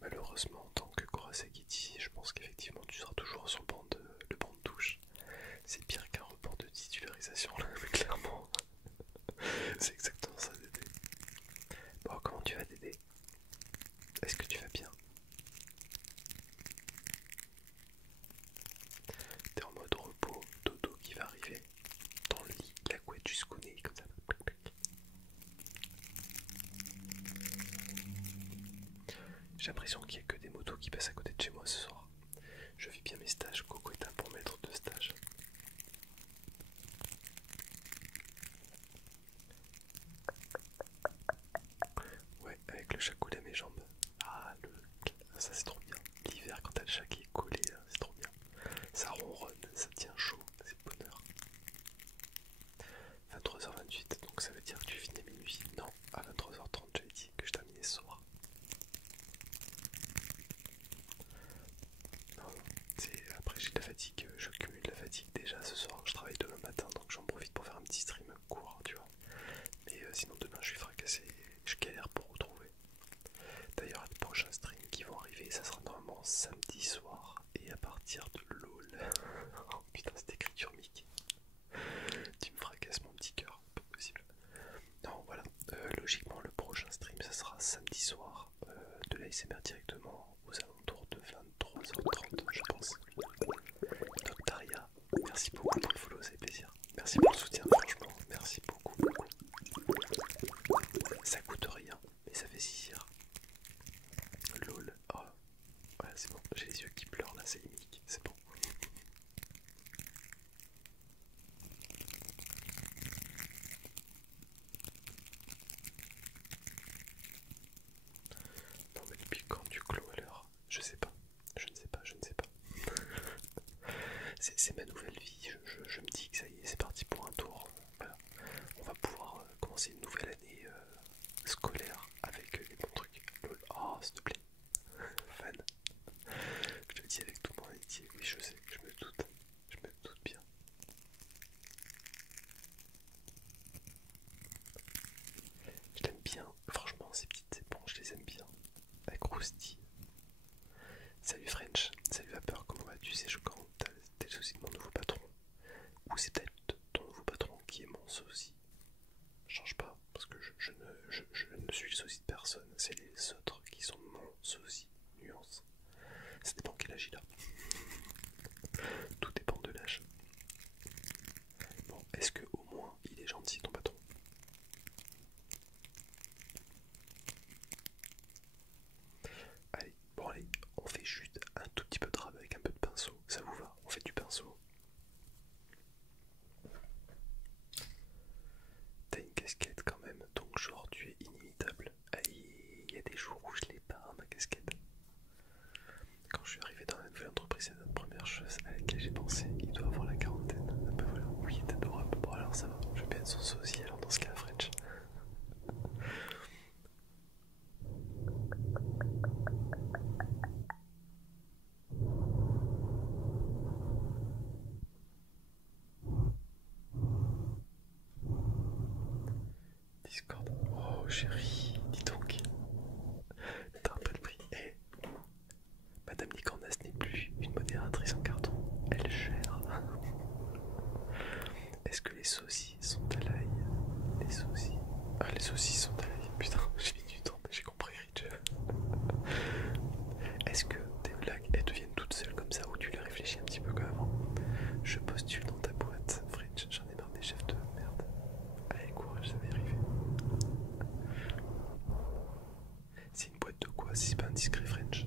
Malheureusement, en tant que Kurosaki ici, je pense qu'effectivement tu seras toujours sur le banc de touche. C'est pire qu'un report de titularisation là, mais clairement. C'est exactement ça, Dédé. Bon, comment tu vas, Dédé? Est-ce que tu vas bien? T'es en mode repos, dodo qui va arriver dans le lit, la couette jusqu'au nez, comme ça. J'ai l'impression qu'il n'y a que des motos qui passent à côté de chez moi ce soir. Je vis bien mes stages. l'ASMR directement aux alentours de 23h30, je pense. Doctaria, merci beaucoup pour le follow, c'est plaisir. Merci pour le soutien, franchement, merci beaucoup. Ça coûte rien, mais ça fait sisir. Lol, oh, voilà, c'est bon, j'ai les yeux qui pleurent là, c'est limite, c'est bon. Non mais depuis quand tu clôt à l'heure? Je sais pas, je ne sais pas, je ne sais pas. C'est ma nouvelle vie, je me dis que ça y est, c'est parti pour un tour. Voilà. On va pouvoir commencer une nouvelle année scolaire avec les bons trucs. Lol. Oh s'il te plaît, fan. Je te le dis avec tout mon amitié, oui je sais, je me doute bien. Je l'aime bien, franchement ces petites éponges, je les aime bien. Avec Rousty. Salut French, salut Vapeur, comment vas-tu? C'est choquant, t'as le souci de mon nouveau patron. Ou c'est peut-être ton nouveau patron qui est mon sosie. Change pas, parce que je ne suis le sosie de personne, c'est les autres qui sont mon sosie. Nuance. Ça dépend quel âge il a. Tout dépend de l'âge. Bon, est-ce que au moins il est gentil ton patron? Allez, bon allez, on fait juste un tout petit peu de rab avec un peu de pinceau. Ça vous va? On fait du pinceau. T'as une casquette quand même, donc genre tu es inimitable. Il y a des jours où je l'ai pas, ma casquette. Quand je suis arrivé dans la nouvelle entreprise, c'est notre première chose à laquelle j'ai pensé. Il doit avoir la quarantaine. Ah bah voilà, oui, t'es adorable. Bon alors ça va, je vais bien être son sosie alors dans ce cas French. Discord. Oh chérie, dis donc. T'as un peu de prix. Eh, Madame Nicornas n'est plus une modératrice en carton. Elle gère. Est-ce que les saucisses sont à l'ail? Les saucisses. Ah, les saucisses sont à l'ail. Putain, j'ai mis du temps, mais j'ai compris, Rich. Est-ce que tes blagues, elles deviennent toutes seules comme ça ou tu les réfléchis un petit peu comme avant? Je postule dans ta boîte, French. J'en ai marre des chefs de merde. Allez, courage, ça va y arriver. C'est une boîte de quoi si c'est pas indiscret, French?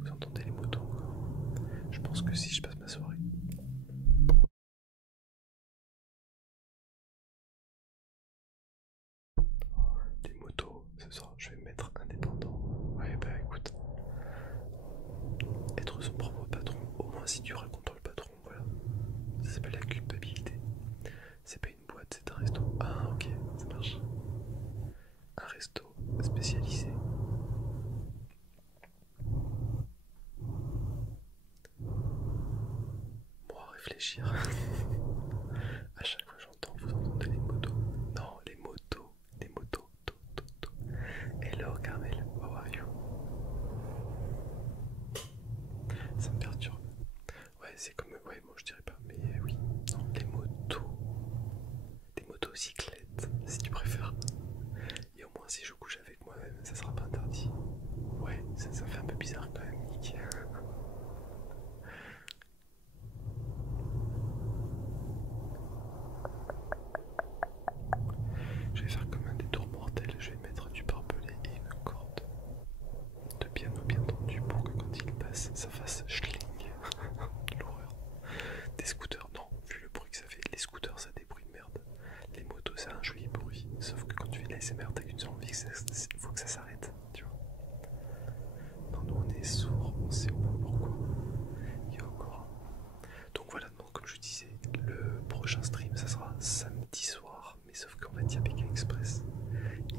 Vous entendez les motos encore? Je pense que si je passe ma soirée. Des motos, ce soir je vais me mettre indépendant. Ouais bah écoute. Être son propre patron, au moins si tu racontes le patron, voilà. Ça s'appelle la culpabilité. C'est pas une boîte, c'est un resto. Ah ok, ça marche. Un resto spécialisé. Moi réfléchir. À chaque fois j'entends, vous entendez les motos. Non, les motos. Les motos. Hello Carmel, how are you? Ça me perturbe. Ouais, c'est comme. Ouais, moi je dirais pas, mais oui. Non, les motos. Des motocyclettes, si tu préfères. Et au moins, si je couche avec moi-même, ça sera pas interdit. Ouais, ça fait un peu bizarre quand même, Nick. Je vais faire comme un détour mortel, je vais mettre du barbelé et une corde de piano bien tendu pour que quand il passe, ça fasse schling. L'horreur. Des scooters, non, vu le bruit que ça fait, les scooters ça a des bruits de merde. Les motos ça a un joli bruit, sauf que quand tu fais de l'ASMR, t'as qu'une seule envie, il faut que ça s'arrête, tu vois. Non, nous on est sourds, on sait au moins pourquoi. Il y a encore. Donc voilà, donc comme je disais, le prochain stream ça sera samedi soir, mais sauf qu'en fait il y a Pékin Express.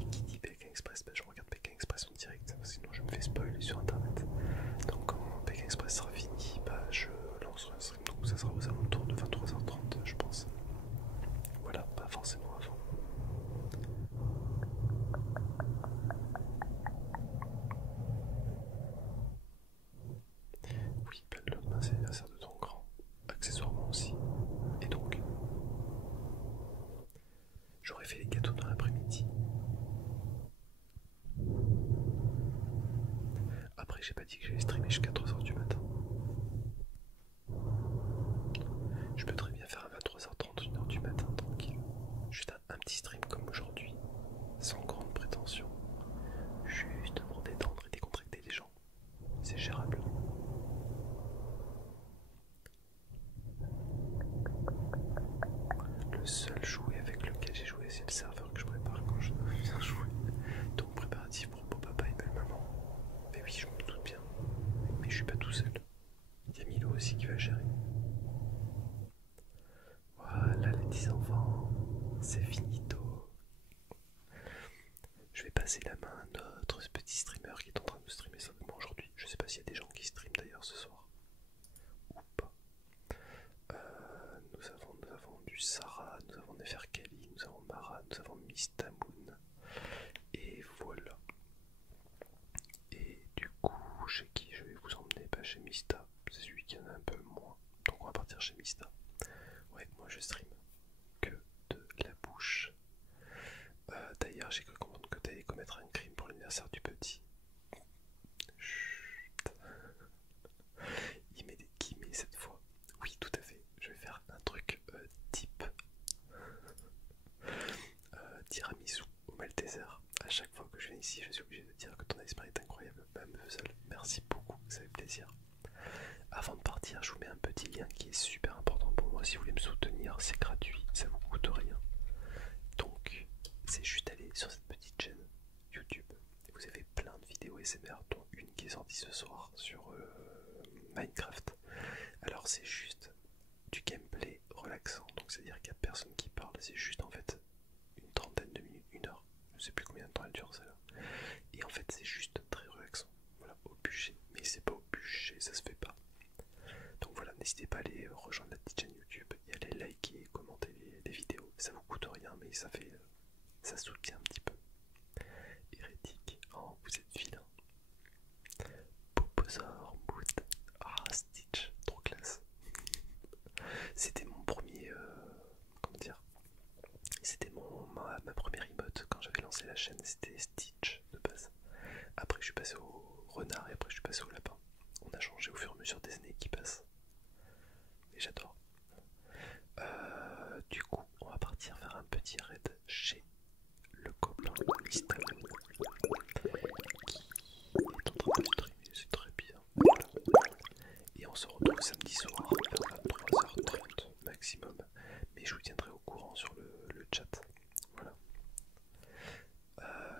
Et qui dit Pékin Express, bah, je regarde Pékin Express en direct, sinon je me fais spoiler sur internet. Donc quand Pékin Express sera fini, bah, je lancerai un stream, donc ça sera aux alentours de 23h30 je pense. Voilà, pas forcément avant. Oui, bah, le lendemain c'est l'anniversaire de ton grand, accessoirement aussi. Et donc, j'aurais fait les gâteaux dans l'après-midi, Après, j'ai pas dit que j'allais streamer jusqu'à 3h du matin. Je peux très bien faire à 23h30, 1h du matin, tranquille. Juste un petit stream comme aujourd'hui, sans grande prétention. Juste pour détendre et décontracter les gens. C'est gérable. Le seul jouet avec lequel j'ai joué, c'est le serveur que je prépare quand je dois bien jouer. Donc préparatif pour beau papa et belle maman. Mais oui, je me doute bien. Mais je suis pas tout seul. Il y a Milo aussi qui va gérer. Voilà les petits enfants, c'est finito. Je vais passer la main à notre petit streamer qui est en train de streamer ça de moi aujourd'hui. Je sais pas s'il y a des gens qui streament d'ailleurs ce soir. Ou pas. Nous avons du Sarah, nous avons Neferkali, nous avons Mara, nous avons Mistamoun. Et voilà. Et du coup, chez qui je vais vous emmener? Pas chez Mista, c'est celui qui en a un peu moins. Donc on va partir chez Mista. Ouais, moi je stream que de la bouche. D'ailleurs, j'ai cru comprendre que tu allais commettre un crime pour l'anniversaire du petit. Chut. Il met des guillemets cette fois. Oui, tout à fait. Je vais faire un truc type tiramisu au Malteser. À chaque fois que je viens ici, je suis obligé de dire que ton esprit est incroyable. Même seul. Merci beaucoup, ça fait plaisir. Avant de partir, je vous mets un petit lien qui est super important pour moi. Si vous voulez me soutenir, c'est gratuit, ça vous coûte rien. Donc, c'est juste aller sur cette petite chaîne YouTube. Vous avez plein de vidéos SMR, dont une qui est sortie ce soir sur Minecraft. Alors, c'est juste du gameplay relaxant. Donc, c'est-à-dire qu'il n'y a personne qui parle. C'est juste en fait une trentaine de minutes, 1 heure. Je sais plus combien de temps elle dure celle-là. Et en fait, c'est juste très relaxant. Voilà, au bûcher. Mais c'est pas au bûcher, ça se fait pas. Donc voilà, n'hésitez pas à aller rejoindre la petite chaîne YouTube et aller liker et commenter les vidéos. Ça vous coûte rien, mais ça fait. Ça soutient un petit peu. Hérétique. Oh, vous êtes vilain. Poposaur, Mood. Ah, Stitch, trop classe. C'était mon premier. Comment dire? C'était ma première emote quand j'avais lancé la chaîne. C'était Stitch de base. Après, je suis passé au renard et après, je suis passé au lapin. On a changé au fur et à mesure des années qui passent. Et j'adore. Du coup, on va partir faire un petit raid chez le copain Mistamoun qui est en train de streamer, c'est très bien. Voilà. Et on se retrouve samedi soir vers 23h30 maximum. Mais je vous tiendrai au courant sur le chat. Voilà.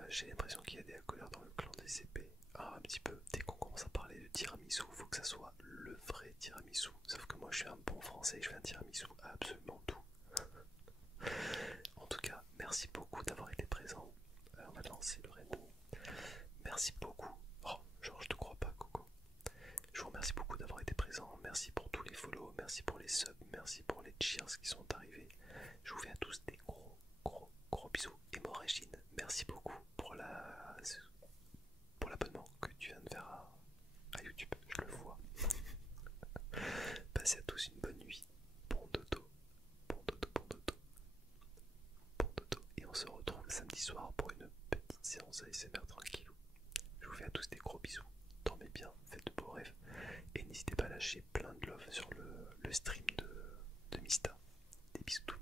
J'ai l'impression qu'il y a des accolades dans le clan des épées. Ah, un petit peu. Dès qu'on commence à parler de tiramisu, il faut que ça soit le vrai tiramisu. Sauf que moi je suis un bon français et je fais un tiramisu à absolument tout. En tout cas, merci beaucoup d'avoir été présent. On va lancer le raid. Merci beaucoup. Oh, genre je te crois pas, Coco. Je vous remercie beaucoup d'avoir été présent. Merci pour tous les follow, merci pour les subs, merci pour les cheers qui sont arrivés. Je vous fais à tous des gros bisous. Et moi, Régine, merci beaucoup pour l'abonnement que tu viens de faire à YouTube. Je le vois. Passez à tous une bonne nuit. Bon dodo. Bon dodo, bon dodo. Bon dodo. Et on se retrouve samedi soir pour une petite séance ASMR tranquillou. Je vous fais à tous des gros bisous. Dormez bien, faites de beaux rêves. Et n'hésitez pas à lâcher plein de love sur le stream de Mista. Des bisous tout le monde.